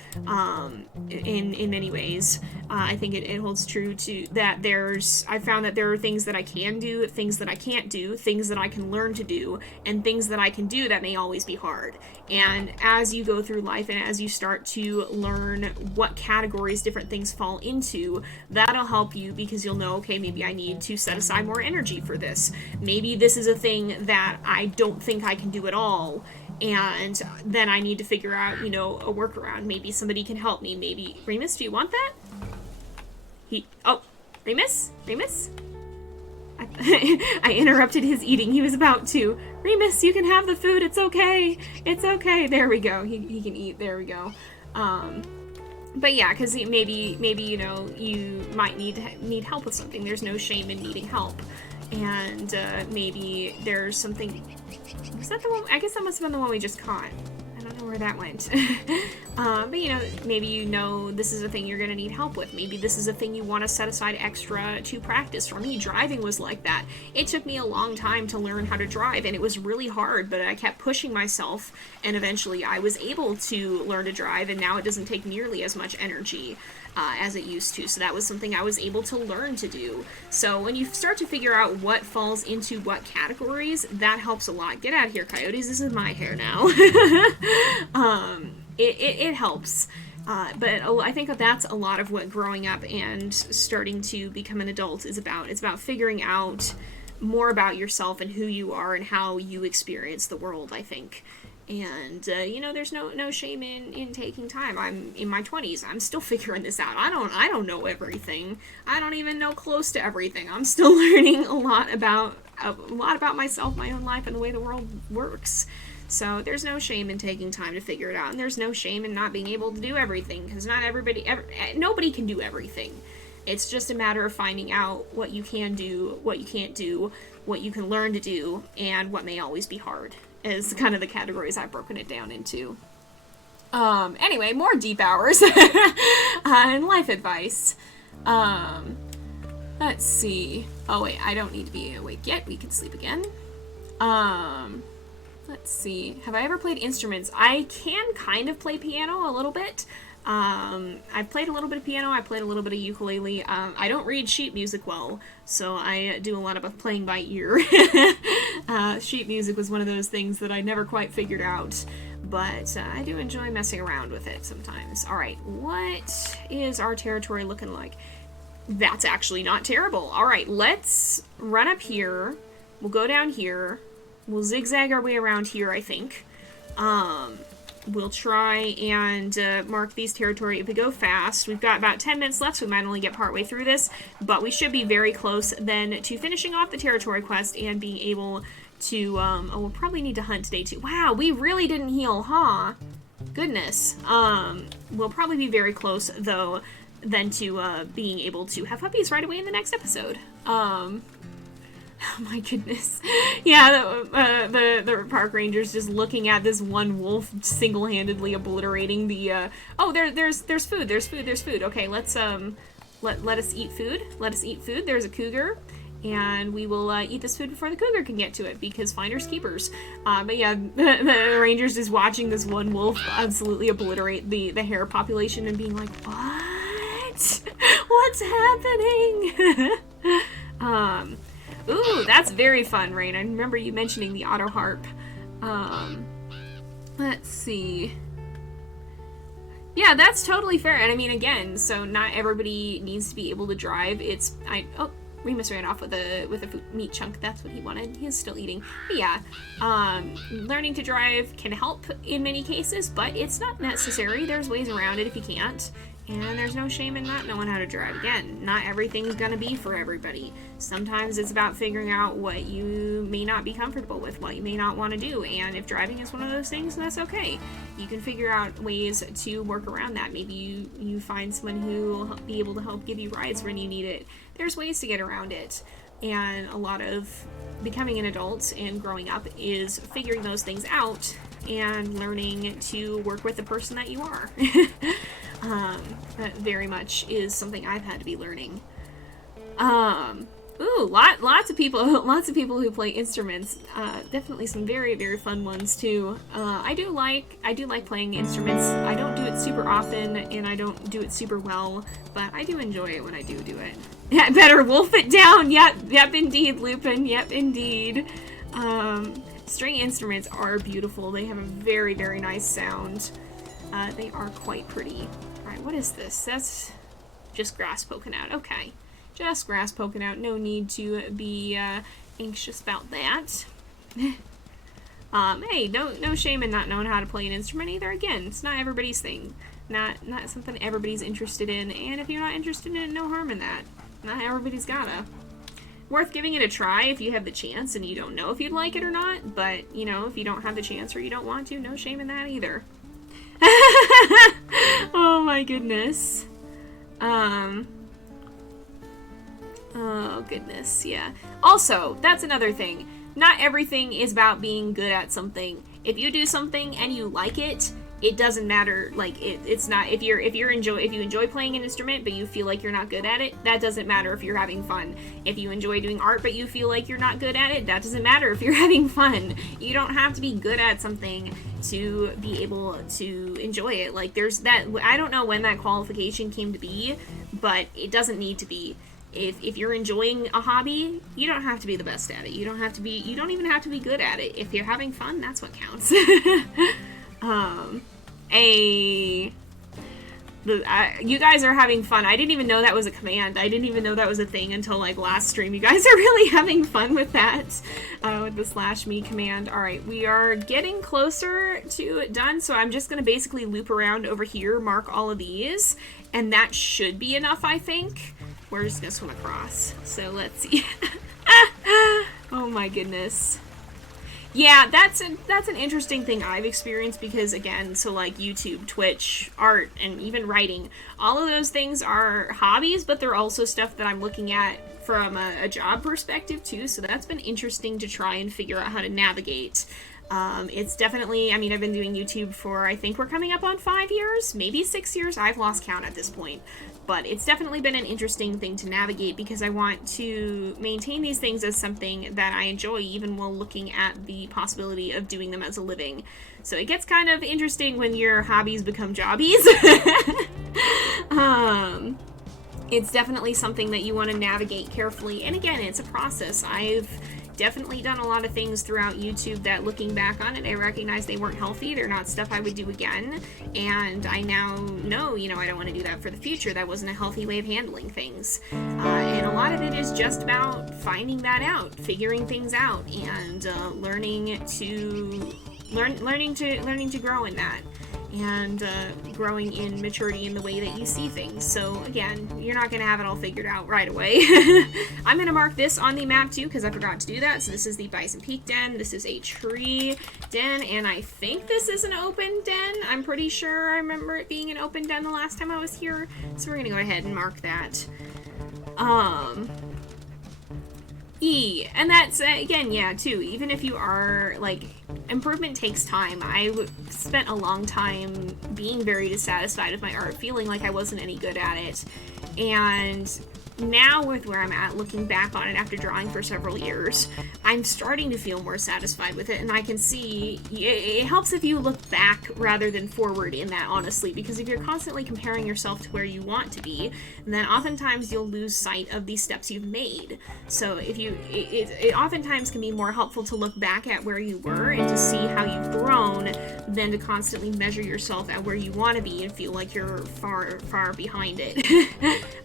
in many ways. I think it holds true to that I found that there are things that I can do, things that I can't do, things that I can learn to do, and things that I can do that may always be hard. And as you go through life, and as you start to learn what categories different things fall into, that'll help you, because you'll know, okay, maybe I need to set aside more energy for this. Maybe this is a thing that I don't think I can do at all, and then I need to figure out, you know, a workaround. Maybe somebody can help me. Maybe, Remus, do you want that? Remus? I interrupted his eating. He was about to. Remus, you can have the food. It's okay. It's okay. There we go. He can eat. There we go. But yeah, because maybe, you know, you might need help with something. There's no shame in needing help. And maybe there's something. Was that the one? I guess that must have been the one we just caught. I don't know where that went. But you know, maybe you know this is a thing you're going to need help with. Maybe this is a thing you want to set aside extra to practice. For me, driving was like that. It took me a long time to learn how to drive, and it was really hard, but I kept pushing myself, and eventually I was able to learn to drive, and now it doesn't take nearly as much energy as it used to. So that was something I was able to learn to do. So when you start to figure out what falls into what categories, that helps a lot. Get out of here, coyotes. This is my hair now. It helps. But I think that's a lot of what growing up and starting to become an adult is about. It's about figuring out more about yourself and who you are and how you experience the world, I think. And, you know, there's no shame in taking time. I'm in my 20s. I'm still figuring this out. I don't know everything. I don't even know close to everything. I'm still learning a lot about myself, my own life, and the way the world works. So there's no shame in taking time to figure it out. And there's no shame in not being able to do everything, because nobody can do everything. It's just a matter of finding out what you can do, what you can't do, what you can learn to do, and what may always be hard. Is kind of the categories I've broken it down into. Anyway, more deep hours and life advice. Let's see. Oh wait, I don't need to be awake yet. We can sleep again. Let's see. Have I ever played instruments? I can kind of play piano a little bit. I've played a little bit of piano, I played a little bit of ukulele. I don't read sheet music well, so I do a lot of playing by ear. Sheet music was one of those things that I never quite figured out, but I do enjoy messing around with it sometimes. Alright, what is our territory looking like? That's actually not terrible. Alright, let's run up here. We'll go down here. We'll zigzag our way around here, I think. We'll try and mark these territory. If we go fast, we've got about 10 minutes left, so we might only get partway through this, but we should be very close then to finishing off the territory quest and being able to, oh, we'll probably need to hunt today too. Wow, we really didn't heal, huh? Goodness. We'll probably be very close, though, then to, being able to have puppies right away in the next episode. Oh my goodness. Yeah, the park ranger's just looking at this one wolf single-handedly obliterating the, oh, there's food, there's food. Okay, let's, let us eat food. Let us eat food. There's a cougar. And we will eat this food before the cougar can get to it, because finders keepers. But yeah, the ranger's just watching this one wolf absolutely obliterate the hare population and being like, what? What's happening? Ooh, that's very fun, Rain. I remember you mentioning the auto harp. Let's see. Yeah, that's totally fair. And I mean, again, so not everybody needs to be able to drive. Remus ran off with a meat chunk. That's what he wanted. He is still eating. But yeah, learning to drive can help in many cases, but it's not necessary. There's ways around it if you can't. And there's no shame in not knowing how to drive. Again, not everything's gonna be for everybody. Sometimes it's about figuring out what you may not be comfortable with, what you may not want to do. And if driving is one of those things, that's okay. You can figure out ways to work around that. Maybe you find someone who will be able to help give you rides when you need it. There's ways to get around it. And a lot of becoming an adult and growing up is figuring those things out and learning to work with the person that you are. That very much is something I've had to be learning. Ooh, lots of people who play instruments. Definitely some very, very fun ones too. I do like playing instruments. I don't do it super often, and I don't do it super well, but I do enjoy it when I do it. Yeah, better wolf it down. Yep, indeed, Lupin. Yep, indeed. String instruments are beautiful. They have a very, very nice sound. They are quite pretty. Alright, what is this? That's just grass poking out. Okay. Just grass poking out. No need to be anxious about that. Hey, no shame in not knowing how to play an instrument either. Again, it's not everybody's thing. Not something everybody's interested in. And if you're not interested in it, no harm in that. Not everybody's gotta. Worth giving it a try if you have the chance and you don't know if you'd like it or not. But, you know, if you don't have the chance or you don't want to, no shame in that either. Oh my goodness. Oh goodness, yeah. Also, that's another thing. Not everything is about being good at something. If you do something and you like it, it doesn't matter. Like it's not if you enjoy playing an instrument but you feel like you're not good at it, that doesn't matter if you're having fun. If you enjoy doing art but you feel like you're not good at it, that doesn't matter if you're having fun. You don't have to be good at something to be able to enjoy it. Like there's that, I don't know when that qualification came to be, but it doesn't need to be. If you're enjoying a hobby, you don't have to be the best at it. You don't even have to be good at it. If you're having fun, that's what counts. You guys are having fun. I didn't even know that was a command. I didn't even know that was a thing until like last stream. You guys are really having fun with that, with the /me command. All right, we are getting closer to done. So I'm just going to basically loop around over here, mark all of these, and that should be enough, I think. We're just going to swim across. So let's see. Oh my goodness. Yeah, that's an interesting thing I've experienced because, again, so like YouTube, Twitch, art, and even writing, all of those things are hobbies, but they're also stuff that I'm looking at from a job perspective too, so that's been interesting to try and figure out how to navigate. It's definitely, I mean, I've been doing YouTube for, I think we're coming up on 5 years, maybe 6 years, I've lost count at this point. But it's definitely been an interesting thing to navigate because I want to maintain these things as something that I enjoy even while looking at the possibility of doing them as a living. So it gets kind of interesting when your hobbies become jobbies. It's definitely something that you want to navigate carefully. And again, it's a process. I've definitely done a lot of things throughout YouTube that looking back on it, I recognize they weren't healthy. They're not stuff I would do again. And I now know, you know, I don't want to do that for the future. That wasn't a healthy way of handling things. And a lot of it is just about finding that out, figuring things out, and learning to grow in that. and growing in maturity in the way that you see things. So again, you're not going to have it all figured out right away. I'm going to mark this on the map too because I forgot to do that. So this is the Bison Peak den. This is a tree den, and I think this is an open den. I'm pretty sure I remember it being an open den the last time I was here. So we're going to go ahead and mark that. And that's, again, yeah, too, even if you are, like, improvement takes time. I spent a long time being very dissatisfied with my art, feeling like I wasn't any good at it, and now with where I'm at, looking back on it after drawing for several years, I'm starting to feel more satisfied with it, and I can see it helps if you look back rather than forward in that, honestly, because if you're constantly comparing yourself to where you want to be, then oftentimes you'll lose sight of the steps you've made. So if you, it oftentimes can be more helpful to look back at where you were and to see how you've grown than to constantly measure yourself at where you want to be and feel like you're far behind it.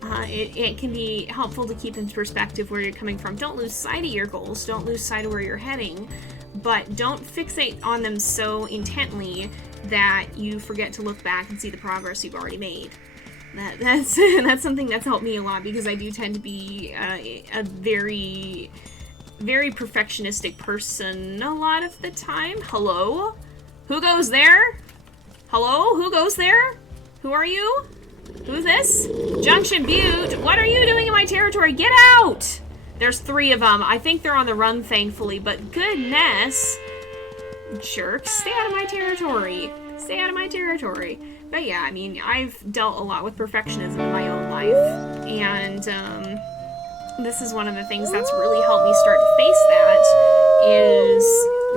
It can be helpful to keep in perspective where you're coming from. Don't lose sight of your goals, don't lose sight of where you're heading, but don't fixate on them so intently that you forget to look back and see the progress you've already made. That's something that's helped me a lot, because I do tend to be a very perfectionistic person a lot of the time. Hello? Who goes there? Hello? Who goes there? Who are you? Who's this? Junction Butte. What are you doing in my territory? Get out! There's 3 of them. I think they're on the run, thankfully, but goodness. Jerks. Stay out of my territory. Stay out of my territory. But yeah, I mean, I've dealt a lot with perfectionism in my own life, and this is one of the things that's really helped me start to face that, is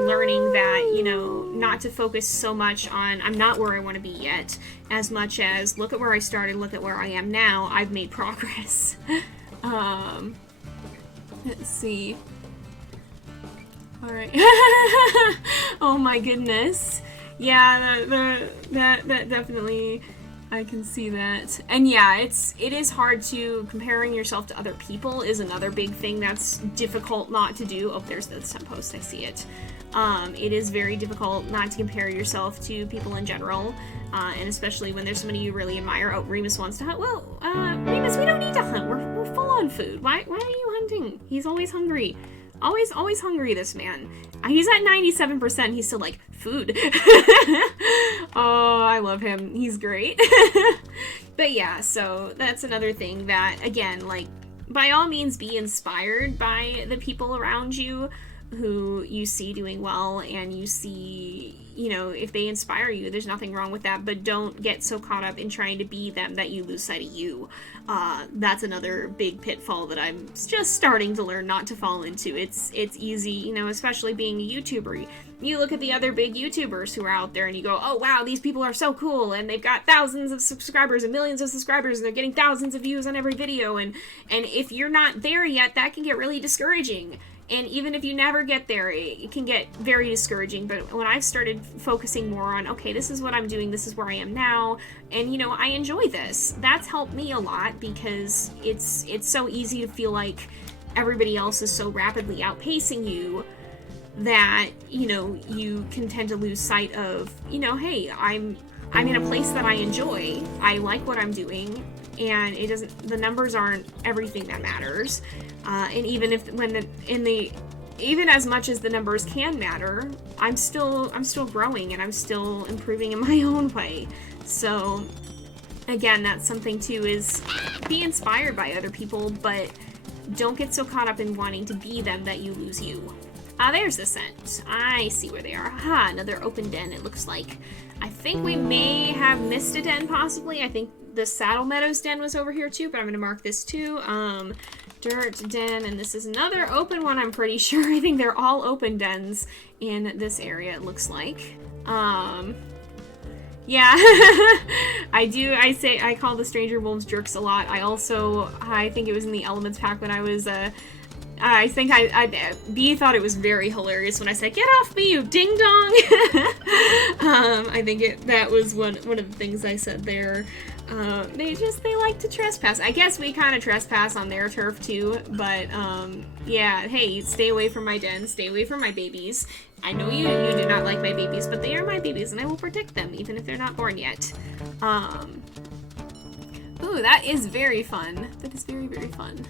learning that, you know, not to focus so much on, I'm not where I want to be yet, as much as, look at where I started, look at where I am now, I've made progress. Let's see. Alright. Oh my goodness. Yeah, that definitely, I can see that. And yeah, it is hard to, comparing yourself to other people is another big thing that's difficult not to do. Oh, there's the stump post, I see it. It is very difficult not to compare yourself to people in general, and especially when there's somebody you really admire. Oh, Remus wants to hunt. Well, Remus, we don't need to hunt. We're full on food. Why are you hunting? He's always hungry. Always hungry, this man. He's at 97%. He's still like, food. Oh, I love him. He's great. But yeah, so that's another thing that, again, like, by all means be inspired by the people around you who you see doing well, and you see, you know, if they inspire you, there's nothing wrong with that, but don't get so caught up in trying to be them that you lose sight of you. That's another big pitfall that I'm just starting to learn not to fall into. It's easy, you know, especially being a YouTuber. You look at the other big YouTubers who are out there and you go, oh wow, these people are so cool, and they've got thousands of subscribers and millions of subscribers, and they're getting thousands of views on every video, and if you're not there yet, that can get really discouraging. And even if you never get there, it can get very discouraging. But when I've started focusing more on, okay, this is what I'm doing, this is where I am now, and, you know, I enjoy this, that's helped me a lot, because it's so easy to feel like everybody else is so rapidly outpacing you that, you know, you can tend to lose sight of, you know, hey, I'm in a place that I enjoy, I like what I'm doing, and the numbers aren't everything that matters. And even if even as much as the numbers can matter, I'm still growing, and I'm still improving in my own way. So again, that's something too, is be inspired by other people, but don't get so caught up in wanting to be them that you lose you. There's the scent. I see where they are. Aha, another open den, it looks like. I think we may have missed a den, possibly. I think the Saddle Meadows den was over here too, but I'm going to mark this too. Dirt den, and this is another open one, I'm pretty sure. I think they're all open dens in this area, it looks like. Yeah, I call the Stranger Wolves jerks a lot. I think it was in the Elements pack when I was, I think B thought it was very hilarious when I said, "Get off me, you ding dong!" I think that was one of the things I said there. They like to trespass. I guess we kind of trespass on their turf too, but, yeah, hey, stay away from my den, stay away from my babies. I know you do not like my babies, but they are my babies, and I will protect them, even if they're not born yet. Ooh, that is very fun. That is very, very fun.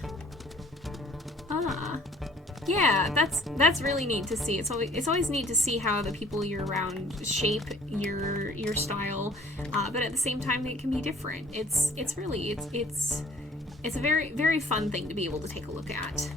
Yeah, that's really neat to see. It's always neat to see how the people you're around shape your style, but at the same time it can be different. It's a very, very fun thing to be able to take a look at.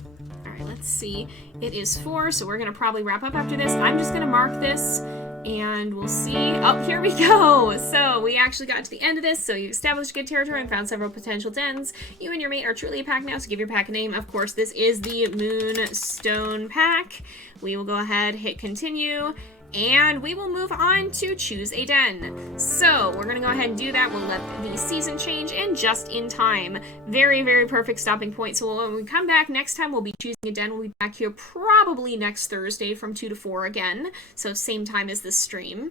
All right, let's see. It is 4, so we're gonna probably wrap up after this. I'm just gonna mark this, and we'll see. Oh, here we go. So we actually got to the end of this. So you've established good territory and found several potential dens. You and your mate are truly a pack now, so give your pack a name. Of course, this is the Moonstone pack. We will go ahead, hit continue, and we will move on to choose a den. So we're gonna go ahead and do that. We'll let the season change and just in time. Very, very perfect stopping point. So when we come back next time, we'll be choosing a den. We'll be back here probably next Thursday from 2 to 4 again. So same time as this stream.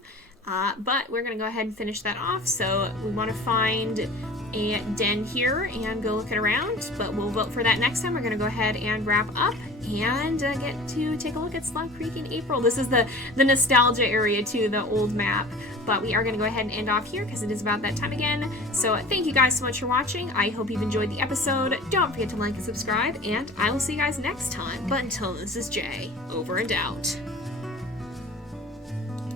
But we're gonna go ahead and finish that off. So we want to find a den here and go look it around, but we'll vote for that next time. We're gonna go ahead and wrap up and get to take a look at Slough Creek in April. This is the nostalgia area to the old map, but we are gonna go ahead and end off here because it is about that time again. So thank you guys so much for watching. I hope you've enjoyed the episode. Don't forget to like and subscribe, and I will see you guys next time. But until then, this is Jay, over and out.